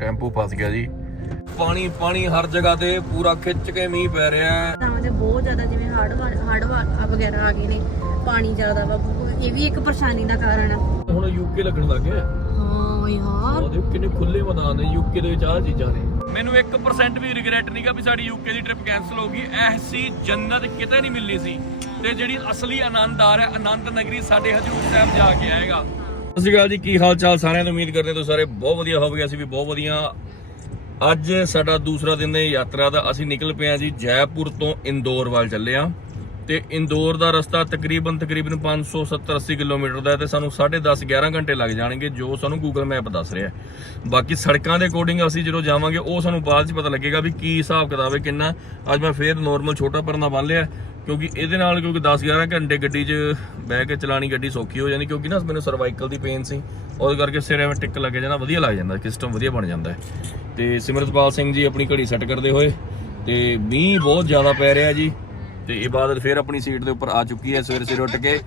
Tempo ਫਸ ਗਿਆ ਜੀ। ਪਾਣੀ ਪਾਣੀ ਹਰ ਜਗ੍ਹਾ ਤੇ ਪੂਰਾ ਖਿੱਚ ਕੇ ਮੀਂਹ ਪੈ ਰਿਹਾ ਹੈ। ਥਾਵਾਂ ਤੇ ਬਹੁਤ ਜ਼ਿਆਦਾ ਜਿਵੇਂ ਹੜ ਹੜ ਵਗੈਰਾ ਆ ਗਏ ਨੇ ਪਾਣੀ ਜ਼ਿਆਦਾ ਵਾ ਇਹ ਵੀ ਇੱਕ ਪਰੇਸ਼ਾਨੀ ਦਾ ਕਾਰਨ ਆ। ਹੁਣ ਯੂਕੇ ਲੱਗਣ ਲੱਗ ਗਿਆ। ਹਾਂ ਯਾਰ ਉਹਦੇ ਕਿੰਨੇ ਖੁੱਲੇ ਮੈਦਾਨ ਨੇ ਯੂਕੇ ਦੇ ਵਿੱਚ ਆਹ ਚੀਜ਼ਾਂ ਨੇ। ਮੈਨੂੰ 1% ਵੀ ਰਿਗਰੈਟ ਨਹੀਂਗਾ ਵੀ ਸਾਡੀ ਯੂਕੇ ਦੀ ਟ੍ਰਿਪ ਕੈਨਸਲ ਹੋ ਗਈ। ਐਸੀ ਜੰਨਤ ਕਿਤੇ ਨਹੀਂ ਮਿਲਣੀ ਸੀ। ਤੇ ਜਿਹੜੀ ਅਸਲੀ ਆਨੰਦ ਆ ਰਿਹਾ ਆਨੰਦ ਨਗਰੀ ਸਾਡੇ ਹਜੂਰ ਸਾਹਿਬ ਜਾ ਕੇ ਆਏਗਾ। ਸਤਿ ਸ਼੍ਰੀ ਅਕਾਲ ਜੀ, ਕੀ ਹਾਲ ਚਾਲ ਸਾਰਿਆਂ ਨੂੰ ਉਮੀਦ ਕਰਦੇ ਤੁਸੀਂ ਸਾਰੇ ਬਹੁਤ ਵਧੀਆ ਹੋਵੋਗੇ, ਅਸੀਂ ਵੀ ਬਹੁਤ ਵਧੀਆ। ਅੱਜ ਸਾਡਾ ਦੂਸਰਾ ਦਿਨ ਹੈ ਯਾਤਰਾ ਦਾ, ਅਸੀਂ ਨਿਕਲ ਪਏ ਹਾਂ ਜੀ ਜੈਪੁਰ ਤੋਂ ਇੰਦੌਰ ਵੱਲ ਚੱਲੇ ਹਾਂ। ਤੇ ਇੰਦੌਰ ਦਾ ਰਸਤਾ ਤਕਰੀਬਨ ਤਕਰੀਬਨ 570 80 ਕਿਲੋਮੀਟਰ ਦਾ ਹੈ ਤੇ ਸਾਨੂੰ 10:30 11 ਘੰਟੇ ਲੱਗ ਜਾਣਗੇ, ਜੋ ਸਾਨੂੰ ਗੂਗਲ ਮੈਪ ਦੱਸ ਰਿਹਾ ਬਾਕੀ ਸੜਕਾਂ ਦੇ ਅਕੋਰਡਿੰਗ ਅਸੀਂ ਜਦੋਂ ਜਾਵਾਂਗੇ, ਉਹ ਸਾਨੂੰ ਬਾਅਦ 'ਚ ਪਤਾ ਲੱਗੇਗਾ ਵੀ ਕੀ ਹਿਸਾਬ ਕਿਤਾਬ ਹੈ, ਕਿੰਨਾ। ਅੱਜ ਮੈਂ ਫੇਰ ਨੋਰਮਲ ਛੋਟਾ ਪਰਨਾ ਬੰਨ ਲਿਆ, ਕਿਉਂਕਿ ਇਹਦੇ ਨਾਲ ਕਿਉਂਕਿ 10 11 ਘੰਟੇ ਗੱਡੀ 'ਚ ਬਹਿ ਕੇ ਚਲਾਣੀ ਗੱਡੀ ਸੌਖੀ ਹੋ ਜਾਂਦੀ, ਕਿਉਂਕਿ ਨਾ ਮੈਨੂੰ ਸਰਵਾਈਕਲ ਦੀ ਪੇਨ ਸੀ। ਉਹਦੇ ਕਰਕੇ ਸਿਰ ਐਵੇਂ ਟਿਕ ਲੱਗ ਜਾਣਾ ਵਧੀਆ ਲੱਗ ਜਾਂਦਾ ਸਿਸਟਮ ਵਧੀਆ ਬਣ ਜਾਂਦਾ ਹੈ। ਤੇ ਸਿਮਰਤਪਾਲ ਸਿੰਘ ਜੀ ਆਪਣੀ ਘੜੀ ਸੈੱਟ ਕਰਦੇ ਹੋਏ, ਤੇ ਮੀਂਹ ਬਹੁਤ ਜ਼ਿਆਦਾ ਪੈ ਰਿਹਾ ਜੀ। ਤੇ ਇਬਾਦਤ ਫਿਰ ਆਪਣੀ ਸੀਟ ਦੇ ਉੱਪਰ ਆ ਚੁੱਕੀ ਹੈ ਸਵੇਰੇ ਸਵੇਰੇ ਉੱਠ ਕੇ।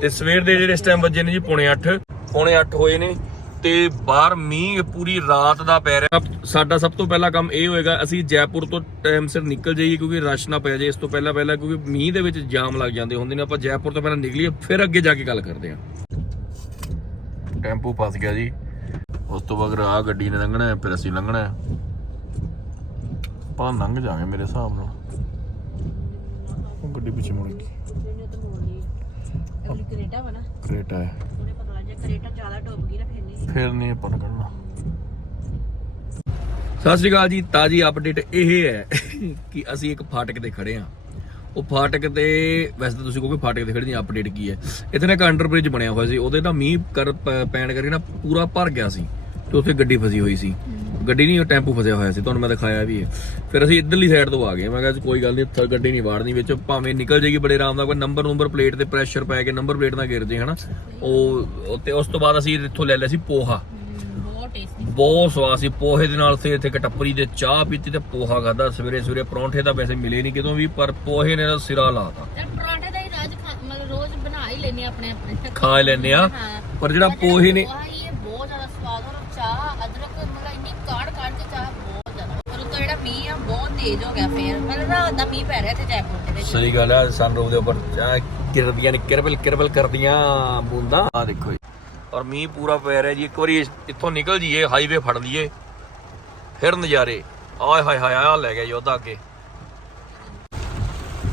ਤੇ ਸਵੇਰ ਦੇ ਜਿਹੜੇ ਇਸ ਟਾਈਮ ਵੱਜੇ ਨੇ ਜੀ ਪੌਣੇ 8 ਪੌਣੇ 8 ਹੋਏ ਨੇ ਤੇ ਬਾਹਰ ਮੀਂਹ ਪੂਰੀ ਰਾਤ ਦਾ ਪੈ ਰਿਹਾ। ਸਾਡਾ ਸਭ ਤੋਂ ਪਹਿਲਾ ਕੰਮ ਇਹ ਹੋਏਗਾ ਅਸੀਂ ਜੈਪੁਰ ਤੋਂ ਟਾਈਮ ਸਿਰ ਨਿਕਲ ਜਾਈਏ ਕਿਉਂਕਿ ਰਸ਼ ਨਾ ਪੈ ਜਾਏ। ਇਸ ਤੋਂ ਪਹਿਲਾਂ ਪਹਿਲਾਂ ਕਿਉਂਕਿ ਮੀਂਹ ਦੇ ਵਿੱਚ ਜਾਮ ਲੱਗ ਜਾਂਦੇ ਹੁੰਦੇ ਨੇ। ਆਪਾਂ ਜੈਪੁਰ ਤੋਂ ਪਹਿਲਾਂ ਨਿਕਲੀਏ ਫਿਰ ਅੱਗੇ ਜਾ ਕੇ ਗੱਲ ਕਰਦੇ ਹਾਂ। ਟੈਂਪੂ ਫਸ ਗਿਆ ਜੀ। ਉਸ ਤੋਂ ਬਾਅਦ ਆ ਗੱਡੀ ਨੇ ਲੰਘਣਾ ਫਿਰ ਅਸੀਂ ਲੰਘਣਾ ਆਪਾਂ ਲੰਘ ਜਾਵਾਂਗੇ ਮੇਰੇ ਹਿਸਾਬ ਨਾਲ। ਉਹ ਗੱਡੀ ਪਿੱਛੇ ਮੁੜ ਗਈ। ਤਾਂ ਅਗਲੀ ਕਰੇਟਾ ਵਾ ਨਾ। ਕਰੇਟਾ ਹੈ। ਉਹਨੇ ਪਤਾ ਲੱਗ ਜਾ ਕਰੇਟਾ ਜ਼ਿਆਦਾ ਡੁੱਬ ਗਈ ਨਾ ਫਿਰ ਨਹੀਂ। ਫਿਰ ਨਹੀਂ ਆਪਾਂ ਨੂੰ ਕੱਢਣਾ ਸਤਿ ਸ਼੍ਰੀ ਅਕਾਲ ਜੀ ਤਾਜੀ ਅਪਡੇਟ ਇਹ ਹੈ ਕਿ ਅਸੀਂ ਇੱਕ ਫਾਟਕ ਤੇ ਖੜੇ ਹਾਂ। ਉਹ ਫਾਟਕ ਤੇ ਵੈਸੇ ਤਾਂ ਤੁਸੀਂ ਕਹੋਗੇ ਫਾਟਕ ਤੇ ਖੜੇ ਨਹੀਂ ਅਪਡੇਟ ਕੀ ਹੈ? ਇੱਥੇ ਨਾ ਇੱਕ ਅੰਡਰ ਬ੍ਰਿਜ ਬਣਿਆ ਹੋਇਆ ਸੀ ਉਹਦੇ ਨਾਲ ਮੀਂਹ ਕਰ ਪੈਣ ਕਰਕੇ ਨਾ ਪੂਰਾ ਭਰ ਗਿਆ ਸੀ ਤੇ ਉੱਥੇ ਗੱਡੀ ਫਸੀ ਹੋਈ ਸੀ। ਗੱਡੀ ਨਹੀਂ ਉਹ ਟੈਂਪੂ ਫਸਿਆ ਹੋਇਆ ਸੀ ਤੁਹਾਨੂੰ ਮੈਂ ਦਿਖਾਇਆ ਵੀ ਹੈ। ਫਿਰ ਅਸੀਂ ਇੱਧਰਲੀ ਸਾਈਡ ਤੋਂ ਆ ਗਏ ਮੈਂ ਕਿਹਾ ਕੋਈ ਗੱਲ ਨਹੀਂ ਇੱਥੇ ਗੱਡੀ ਨਹੀਂ ਵਾੜਨੀ ਵਿੱਚ ਭਾਵੇਂ ਨਿਕਲ ਜਾਏਗੀ ਬੜੇ ਆਰਾਮ ਨਾਲ ਕੋਈ ਨੰਬਰ ਨੰਬਰ ਪਲੇਟ ਤੇ ਪ੍ਰੈਸ਼ਰ ਪੈ ਕੇ ਨੰਬਰ ਪਲੇਟ ਨਾ ਗਿਰ ਜੇ ਹਨਾ। ਉਹ ਤੇ ਉਸ ਤੋਂ ਬਾਅਦ ਅਸੀਂ ਇੱਥੋਂ ਲੈ ਲਿਆ ਸੀ ਪੋਹਾ। ਬਹੁਤ ਸਵਾਦ ਸੀ ਪੋਹੇ ਦੇ ਨਾਲ ਤੇ ਇੱਥੇ ਕਟੱਪਰੀ ਦੇ ਚਾਹ ਪੀਤੀ ਤੇ ਪੋਹਾ ਖਾਦਾ ਸਵੇਰੇ ਸਵੇਰੇ ਪਰੌਂਠੇ ਤਾਂ ਵੈਸੇ ਮਿਲੇ ਨਹੀਂ ਕਿਤੋਂ ਵੀ ਪਰ ਪੋਹੇ ਨੇ ਸਿਰਾ ਲਾਤਾ ਪਰਾਂਠੇ ਦਾ ਹੀ ਰਾਜ ਮਤਲਬ ਰੋਜ਼ ਬਣਾ ਹੀ ਲੈਨੇ ਆਪਣੇ ਆਪਣੇ ਖਾ ਲੈਨੇ ਆ ਪਰ ਜਿਹੜਾ ਪੋਹੇ ਨੇ ਪੋਹਾ ਹੀ ਇਹ ਬਹੁਤ ਜ਼ਿਆਦਾ ਸਵਾਦ ਔਰ ਚਾਹ ਅਦਰਕ ਮਤਲਬ ਇੰਨੀ ਕਾੜ ਕਾੜ ਕੇ ਚਾਹ ਬਹੁਤ ਜ਼ਿਆਦਾ ਪਰ ਉੱਤੋਂ ਜਿਹੜਾ ਮੀਂਹ ਆ ਬਹੁਤ ਤੇਜ਼ ਹੋ ਗਿਆ ਫੇਰ। ਪਹਿਲਾਂ ਰਾਤ ਦਾ ਮੀਂਹ ਪੈ ਰਿਹਾ ਤੇ ਜੈਪੁਰ ਦੇ ਵਿੱਚ। ਸਹੀ ਗੱਲ ਆ ਸਨਰੂਫ ਦੇ ਉੱਪਰ ਚਾਹ ਨੇ ਕਿਰਬਲ ਕਿਰਬਲ ਕਰਦੀਆਂ ਬੂੰਦਾਂ। ਆ ਦੇਖੋ ਔਰ ਮੀਂਹ ਪੂਰਾ ਪੈ ਰਿਹਾ ਜੀ। ਇੱਕ ਵਾਰੀ ਇੱਥੋਂ ਨਿਕਲ ਜੀਏ ਹਾਈਵੇ ਫੜ ਲਈਏ। ਫਿਰ ਨਜ਼ਾਰੇ। ਆਏ ਹਾਏ ਹਾਏ ਆ ਲੈ ਗਿਆ ਜੀ ਅੱਗੇ।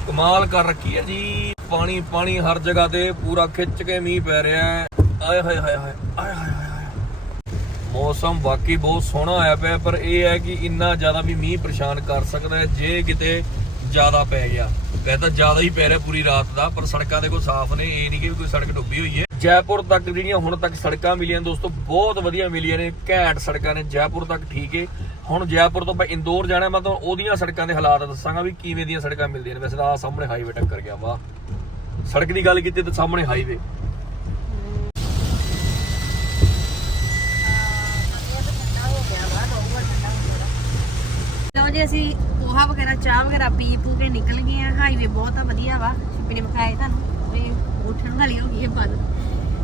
ਕਮਾਲ ਕਰ ਰੱਖੀ ਹੈ ਜੀ। ਪਾਣੀ ਪਾਣੀ ਹਰ ਜਗ੍ਹਾ ਤੇ ਪੂਰਾ ਖਿੱਚ ਕੇ ਮੀਂਹ ਪੈ ਰਿਹਾ ਹੈ। ਆਏ ਹਾਏ ਹਾਏ ਹਾਏ, ਆਏ ਹਾਏ। ਮੌਸਮ ਵਾਕਈ ਬਹੁਤ ਸੋਹਣਾ ਹੋਇਆ ਪਿਆ, ਪਰ ਇਹ ਹੈ ਕਿ ਇੰਨਾ ਜ਼ਿਆਦਾ ਵੀ ਮੀਂਹ ਪਰੇਸ਼ਾਨ ਕਰ ਸਕਦਾ ਹੈ, ਜੇ ਕਿਤੇ ਜ਼ਿਆਦਾ ਪੈ ਗਿਆ। ਵੈਸੇ ਤਾਂ ਜ਼ਿਆਦਾ ਹੀ ਪੈ ਰਿਹਾ ਪੂਰੀ ਰਾਤ ਦਾ, ਪਰ ਸੜਕਾਂ ਦੇ ਕੋਈ ਸਾਫ਼ ਨੇ, ਇਹ ਨਹੀਂ ਕਿ ਕੋਈ ਸੜਕ ਡੁੱਬੀ ਹੋਈ ਹੈ। ਜੈਪੁਰ ਤੱਕ ਜਿਹੜੀਆਂ ਹੁਣ ਤੱਕ ਸੜਕਾਂ ਮਿਲੀਆਂ ਦੋਸਤੋ, ਬਹੁਤ ਵਧੀਆ ਮਿਲੀਆਂ ਨੇ, ਘੈਂਟ ਸੜਕਾਂ ਨੇ, ਜੈਪੁਰ ਤੱਕ ਠੀਕ ਹੈ ਹੁਣ ਜੈਪੁਰ ਤੋਂ ਆਪਾਂ ਇੰਦੌਰ ਜਾਣਾ, ਮੈਂ ਤੁਹਾਨੂੰ ਉਹਦੀਆਂ ਸੜਕਾਂ ਦੇ ਹਾਲਾਤ ਦੱਸਾਂਗਾ ਵੀ ਕਿਵੇਂ ਦੀਆਂ ਸੜਕਾਂ ਮਿਲਦੀਆਂ ਨੇ। ਵੈਸੇ ਤਾਂ ਆਹ ਸਾਹਮਣੇ ਹਾਈਵੇ ਟੱਕਰ ਗਿਆ, ਵਾਹ। ਸੜਕ ਦੀ ਗੱਲ ਕੀਤੀ ਤਾਂ ਸਾਹਮਣੇ ਹਾਈਵੇ ਲਓ ਜੀ, ਅਸੀਂ ਪੋਹਾ ਵਗੈਰਾ, ਚਾਹ ਵਗੈਰਾ ਪੀ ਪੂ ਕੇ ਨਿਕਲ ਗਏ ਆ ਹਾਈਵੇ ਬਹੁਤ ਆ, ਵਧੀਆ ਵਾ। ਸ਼ਿਪੀ ਨੇ ਵਿਖਾਇਆ ਤੁਹਾਨੂੰ। ਵੀ ਉੱਠਣ ਵਾਲੀ ਹੋ ਗਈ ਹੈ ਬੰਦ।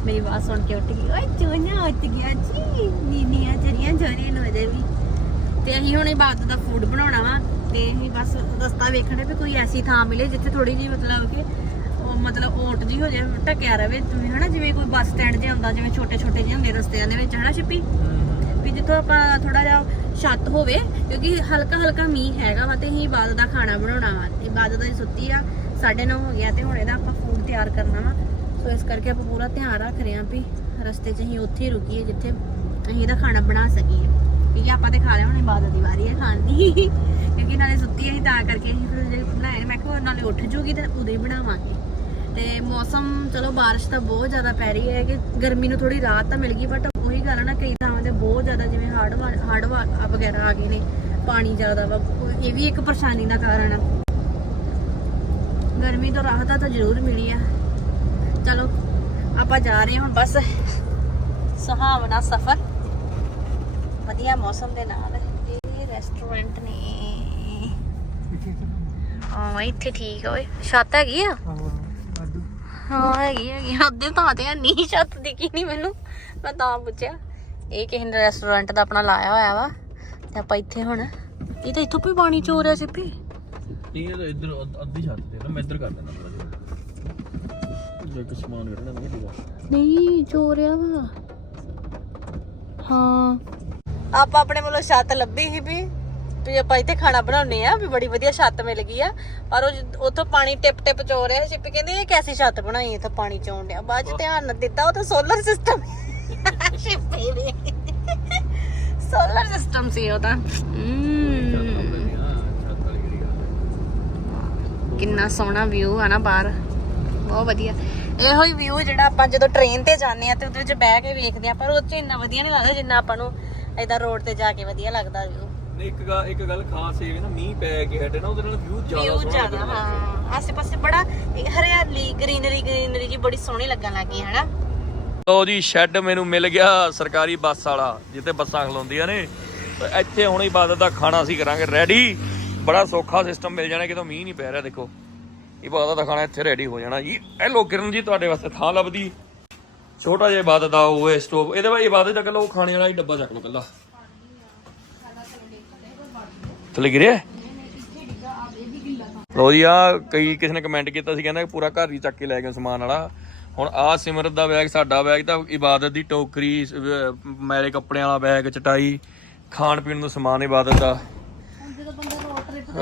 ਮੇਰੀ ਆਵਾਜ਼ ਸੁਣ ਕੇ ਉੱਠ ਗਈ। ਓਏ ਚੋਨਾ ਉੱਠ ਗਿਆ ਜੀ। ਨੀਨੀਆਂ ਚਰੀਆਂ ਜਰੇ ਨੂੰ ਅਜੇ ਵੀ। ਤੇ ਅਸੀਂ ਹੁਣ ਇਬਾਦਤ ਦਾ ਫੂਡ ਬਣਾਉਣਾ ਵਾ। ਤੇ ਅਸੀਂ ਬਸ ਰਸਤਾ ਵੇਖਣਾ ਵੀ ਕੋਈ ਐਸੀ ਥਾਂ ਮਿਲੇ ਜਿੱਥੇ ਥੋੜੀ ਜਿਹੀ ਮਤਲਬ ਕਿ ਉਹ ਮਤਲਬ ਓਟ ਜੀ ਹੋ ਜਾਵੇ ਢਕਿਆ ਰਵੇ। ਤੁਸੀਂ ਹਨਾ, ਜਿਵੇਂ ਕੋਈ ਬੱਸ ਸਟੈਂਡ ਜਿਹਾ ਹੁੰਦਾ, ਜਿਵੇਂ ਛੋਟੇ ਛੋਟੇ ਜਿਹੇ ਹੁੰਦੇ ਰਸਤਿਆਂ ਦੇ ਵਿੱਚ। ਹਨਾ, ਸ਼ਿਪੀ? ਵੀ ਜਿੱਥੋਂ ਆਪਾਂ ਥੋੜਾ ਜਿਹਾ ਛੱਤ ਹੋਵੇ, ਕਿਉਂਕਿ ਹਲਕਾ ਹਲਕਾ ਮੀਂਹ ਹੈਗਾ ਵਾ ਤੇ ਅਸੀਂ ਇਬਾਦਤ ਦਾ ਖਾਣਾ ਬਣਾਉਣਾ ਵਾ। ਇਬਾਦਤ ਦੀ ਸੁੱਤੀ ਆ 9:30 ਹੋ ਗਿਆ ਤੇ ਹੁਣ ਇਹਦਾ ਆਪਾਂ ਫੂਡ ਤਿਆਰ ਕਰਨਾ ਵਾ। ਸੋ ਇਸ ਕਰਕੇ ਆਪਾਂ ਪੂਰਾ ਧਿਆਨ ਰੱਖ ਰਹੇ ਹਾਂ ਵੀ ਰਸਤੇ 'ਚ ਅਸੀਂ ਉੱਥੇ ਹੀ ਰੁਕੀਏ ਜਿੱਥੇ ਅਸੀਂ ਇਹਦਾ ਖਾਣਾ ਬਣਾ ਸਕੀਏ। ਕਿਉਂਕਿ ਆਪਾਂ ਤੇ ਖਾ ਲਿਆ ਹੁਣ ਇਬਾਦਤ ਦੀ ਵਾਰੀ ਹੈ ਖਾਣ ਦੀ। ਕਿਉਂਕਿ ਨਾਲੇ ਸੁੱਤੀ ਅਸੀਂ ਤਾਂ ਕਰਕੇ ਅਸੀਂ ਫਿਰ ਜੇ ਬਣਾਏ, ਮੈਂ ਕਿਹਾ ਨਾਲੇ ਉੱਠ ਜੂਗੀ ਤੇ ਉਦੋਂ ਹੀ ਬਣਾਵਾਂਗੇ। ਤੇ ਮੌਸਮ, ਚਲੋ ਬਾਰਿਸ਼ ਤਾਂ ਬਹੁਤ ਜ਼ਿਆਦਾ ਪੈ ਰਹੀ ਹੈ ਕਿ ਗਰਮੀ ਨੂੰ ਥੋੜੀ ਰਾਹਤ ਤਾਂ ਮਿਲ ਗਈ ਬਟ ਉਹੀ ਗੱਲ ਨਾ, ਕਈ ਬਹੁਤ ਜ਼ਿਆਦਾ ਜਿਵੇਂ ਹੜ ਹੜ ਵਗੈਰਾ ਆ ਗਏ ਨੇ ਪਾਣੀ ਜ਼ਿਆਦਾ ਵਾ ਇਹ ਵੀ ਇੱਕ ਪਰੇਸ਼ਾਨੀ ਦਾ ਕਾਰਨ ਆ। ਗਰਮੀ ਤੋਂ ਰਾਹਤ ਤਾਂ ਜ਼ਰੂਰ ਮਿਲੀ ਆ। ਚਲੋ ਆਪਾਂ ਜਾ ਰਹੇ ਹਾਂ ਬਸ। ਸੁਹਾਵਣਾ ਸਫ਼ਰ। ਵਧੀਆ ਮੌਸਮ ਦੇ ਨਾਲ ਇਹ ਰੈਸਟੋਰੈਂਟ ਨੇ। ਹਾਂ ਇੱਥੇ ਠੀਕ ਆ ਓਏ। ਛੱਤ ਹੈਗੀ ਆ? ਹਾਂ ਹੈਗੀ ਹੈਗੀ। ਅੱਧੇ ਤਾਂ ਤੇ ਨਹੀਂ ਛੱਤ ਦਿਖੀ ਨਹੀਂ ਮੈਨੂੰ। ਮੈਂ ਤਾਂ ਪੁੱਛਿਆ। ਇਹ ਕਿਸੇ ਨੇ ਰੈਸਟੋਰੈਂਟ ਦਾ ਆਪਣਾ ਲਾਇਆ ਹੋਇਆ ਵਾ ਤੇ ਆਪਾਂ ਇੱਥੇ ਹੁਣ ਇਹ ਤਾਂ ਇੱਥੋਂ ਵੀ ਪਾਣੀ ਚੋ ਰਿਹਾ ਸਿੱਪੀ। ਇਹ ਤਾਂ ਇੱਧਰ ਅੱਧ- ਛੱਤ ਤੇ ਨਾ ਮੈਂ ਇੱਧਰ ਕਰ ਜਿਹਾ। ਜੇ ਕੁਝ ਸਮਾਨ ਕੱਢਣਾ ਨਹੀਂ ਆ। ਨਹੀਂ ਚੋ ਰਿਹਾ ਵਾ। ਹਾਂ। ਆਪਾਂ ਆਪਣੇ ਵੱਲੋਂ ਛੱਤ ਲੱਭੀ ਸੀ ਵੀ ਵੀ ਆਪਾਂ ਇੱਥੇ ਖਾਣਾ ਬਣਾਉਨੇ ਆ ਵੀ ਬੜੀ ਵਧੀਆ ਛੱਤ ਮਿਲ ਗਈ ਆ। ਪਰ ਉਹ ਉੱਥੋਂ ਪਾਣੀ ਟਿਪ ਟਿਪ ਚੋ ਰਿਹਾ ਸੀ ਕਹਿੰਦੇ ਇਹ ਕੈਸੀ ਛੱਤ ਬਣਾਈ ਇੱਥੇ ਪਾਣੀ ਚੋਣ ਡਿਆ। ਬਾਅਦ ਚ ਧਿਆਨ ਨਾ ਦਿੱਤਾ ਉਹ ਤਾਂ ਸੋਲਰ ਸਿਸਟਮ ਸੋਲਰ ਸਿਸਟਮ ਸੀ ਉਹ ਤਾਂ ਕਿੰਨਾ ਸੋਹਣਾ ਵਿਊ ਆ ਨਾ ਬਾਹਰ। ਬਹੁਤ ਵਧੀਆ। ਇਹੋ ਹੀ ਵਿਊ ਜਿਹੜਾ ਆਪਾਂ ਜਦੋਂ ਟ੍ਰੇਨ ਤੇ ਜਾਂਦੇ ਆ ਤੇ ਉਹਦੇ ਵਿੱਚ ਬਹਿ ਕੇ ਵੇਖਦੇ ਆ ਪਰ ਉਹ ਚ ਇੰਨਾ ਵਧੀਆ ਨਹੀਂ ਲੱਗਦਾ ਜਿੰਨਾ ਆਪਾਂ ਨੂੰ ਏਦਾਂ ਰੋਡ ਤੇ ਜਾ ਕੇ ਵਧੀਆ ਲੱਗਦਾ ਵਿਊ ਇੱਕ ਗੱਲ ਇੱਕ ਗੱਲ ਖਾਸ ਇਹ ਵੀ ਨਾ ਮੀਂਹ ਪੈ ਕੇ ਹਟੇ ਨਾ ਉਹਦੇ ਨਾਲ ਵਿਊ ਜ਼ਿਆਦਾ ਵਿਊ ਜ਼ਿਆਦਾ ਹਾਂ। ਆਸੇ ਪਾਸੇ ਬੜਾ ਹਰਿਆਲੀ ਗ੍ਰੀਨਰੀ ਗ੍ਰੀਨਰੀ ਜੀ ਬੜੀ ਸੋਹਣੀ ਲੱਗਣ ਲੱਗੀ ਹੈ ਹਨਾ ਲੋ ਜੀ ਸ਼ੈੱਡ ਮੈਨੂੰ ਮਿਲ ਗਿਆ ਸਰਕਾਰੀ ਬੱਸ ਵਾਲਾ, ਜਿੱਥੇ ਬੱਸਾਂ ਖਲੋਂਦੀਆਂ ਨੇ। ਇੱਥੇ ਹੁਣ ਇਬਾਦਤ ਦਾ ਖਾਣਾ ਅਸੀਂ ਕਰਾਂਗੇ ਰੈਡੀ ਬੜਾ ਸੌਖਾ ਸਿਸਟਮ ਮਿਲ ਜਾਣਾ, ਕਿਤੋਂ ਮੀਂਹ ਨਹੀਂ ਪੈ ਰਿਹਾ, ਦੇਖੋ। ਇਬਾਦਤ ਦਾ ਖਾਣਾ ਇੱਥੇ ਰੈਡੀ ਹੋ ਜਾਣਾ ਜੀ। ਇਹ ਲੋ ਕਿਰਨ ਜੀ ਤੁਹਾਡੇ ਵਾਸਤੇ ਥਾਂ ਲੱਭਦੀ। ਛੋਟਾ ਜਿਹਾ ਇਬਾਦਤ ਦਾ ਉਹ ਸਟੋਵ ਇਹਦੇ ਬਾਅਦ ਇਬਾਦਤ ਦਾ ਕੱਲਾ ਉਹ ਖਾਣੇ ਵਾਲਾ ਹੀ ਡੱਬਾ ਚੱਕ ਲਓ ਕੱਲਾ ਥੱਲੇ ਗਿਰਿਆ? ਲੋ ਜੀ ਆ ਕਈ ਕਿਸੇ ਨੇ ਕਮੈਂਟ ਕੀਤਾ ਸੀ, ਕਹਿੰਦਾ ਪੂਰਾ ਘਰ ਹੀ ਚੱਕ ਕੇ ਲੈ ਗਏ ਸਮਾਨ ਵਾਲਾ। ਹੁਣ ਆ ਸਿਮਰਤ ਦਾ ਬੈਗ ਸਾਡਾ ਬੈਗ ਤਾਂ ਇਬਾਦਤ ਦੀ ਟੋਕਰੀ ਮੈਲੇ ਕੱਪੜਿਆਂ ਵਾਲਾ ਬੈਗ ਚਟਾਈ ਖਾਣ ਪੀਣ ਨੂੰ ਸਮਾਨ ਇਬਾਦਤ ਦਾ।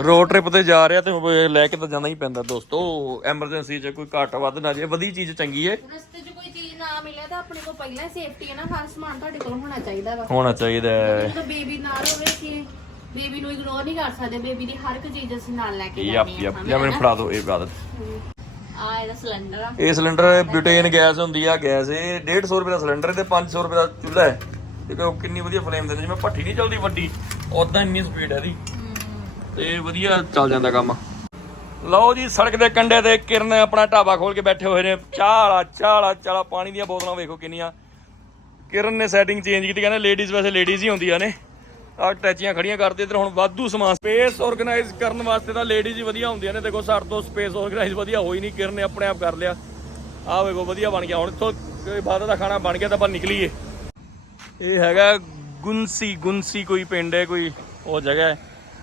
ਰੋਡ ਟ੍ਰਿਪ ਤੇ ਜਾ ਰਿਹਾ ਤੇ ਲੈ ਕੇ ਤਾਂ ਜਾਣਾ ਹੀ ਪੈਂਦਾ ਦੋਸਤੋ। ਐਮਰਜੈਂਸੀ 'ਚ ਕੋਈ ਘੱਟ ਵੱਧ ਨਾ ਜੇ ਵਧੀ ਚੀਜ਼ ਚੰਗੀ ਏ ਰਸਤੇ 'ਚ ਕੋਈ ਚੀਜ਼ ਨਾ ਮਿਲੇ ਤਾਂ ਆਪਣੇ ਕੋਲ ਪਹਿਲਾਂ ਹੀ ਸੇਫਟੀ ਹੈ ਨਾ। ਹਰ ਸਮਾਨ ਤੁਹਾਡੇ ਕੋਲ ਹੋਣਾ ਚਾਹੀਦਾ ਵਾ। ਹੋਣਾ ਚਾਹੀਦਾ ਹੈ। ਜਦੋਂ ਬੇਬੀ ਨਾਲ ਹੋਵੇ ਕਿ ਬੇਬੀ ਨੂੰ ਇਗਨੋਰ ਨਹੀਂ ਕਰ ਸਕਦੇ। ਬੇਬੀ ਦੀ ਹਰ ਇੱਕ ਚੀਜ਼ ਅਸੀਂ ਨਾਲ ਲੈ ਕੇ ਯਪ ਜਾਂਦੇ ਯਪ। ਜਾਂ ਮੈਨੂੰ ਫੜਾ ਦਿਓ ਇਹ ਇਬਾਦਤ ਆ ਇਹਦਾ ਸਿਲੰਡਰ ਆ। ਇਹ ਸਿਲੰਡਰ ਬਿਊਟੇਨ ਗੈਸ ਹੁੰਦੀ ਆ, ਗੈਸ ਇਹ 150 ਰੁਪਏ ਦਾ ਸਿਲੰਡਰ ਤੇ 500 ਰੁਪਏ ਦਾ ਚੁੱਲ੍ਹਾ ਹੈ। ਦੇਖੋ ਕਿੰਨੀ ਵਧੀਆ ਫਲੇਮ ਦਿੰਦੇ ਜਿਵੇਂ ਭੱਠੀ ਨਹੀਂ ਚੱਲਦੀ ਵੱਡੀ ਉਦਾਂ ਇੰਨੀ ਸਪੀਡ ਹੈ ਇਹਦੀ। ਤੇ ਵਧੀਆ ਚੱਲ ਜਾਂਦਾ ਕੰਮ। ਲਓ ਜੀ, ਸੜਕ ਦੇ ਕੰਢੇ ਤੇ ਕਿਰਨ ਆਪਣਾ ਢਾਬਾ ਖੋਲ ਕੇ ਬੈਠੇ ਹੋਏ ਨੇ। ਚਾਲਾ ਚਾਲਾ ਚਾਲਾ, ਪਾਣੀ ਦੀਆਂ ਬੋਤਲਾਂ ਵੇਖੋ ਕਿੰਨੀਆਂ। ਕਿਰਨ ਨੇ ਸੈਟਿੰਗ ਚੇਂਜ ਕੀਤੀ, ਕਹਿੰਦੇ ਲੇਡੀਜ਼ ਵੈਸੇ ਲੇਡੀਜ਼ ਹੀ ਹੁੰਦੀਆਂ ਨੇ। ਆ ਟੈਚੀਆਂ ਖੜੀਆਂ ਕਰਦੇ ਇਧਰ, ਹੁਣ ਵਾਧੂ ਸਮਾਨ। ਸਪੇਸ ਆਰਗੇਨਾਈਜ਼ ਕਰਨ ਵਾਸਤੇ ਤਾਂ ਲੇਡੀਜ਼ ਹੀ ਵਧੀਆ ਹੁੰਦੀਆਂ ਨੇ। ਦੇਖੋ, ਸਾਡੇ ਤੋਂ ਸਪੇਸ ਆਰਗੇਨਾਈਜ਼ ਵਧੀਆ ਹੋਈ ਨਹੀਂ, ਕਿਰਨ ਨੇ ਆਪਣੇ ਆਪ ਕਰ ਲਿਆ। ਆਹ ਵੇਖੋ, ਵਧੀਆ ਬਣ ਗਿਆ। ਹੁਣ ਇੱਥੋਂ ਬਾਦ ਦਾ ਖਾਣਾ ਬਣ ਗਿਆ ਤਾਂ ਆਪਾਂ ਨਿਕਲੀਏ। ਇਹ ਹੈਗਾ ਗੁੰਸੀ ਗੁੰਸੀ ਕੋਈ ਪਿੰਡ ਹੈ, ਕੋਈ ਉਹ ਜਗ੍ਹਾ ਹੈ।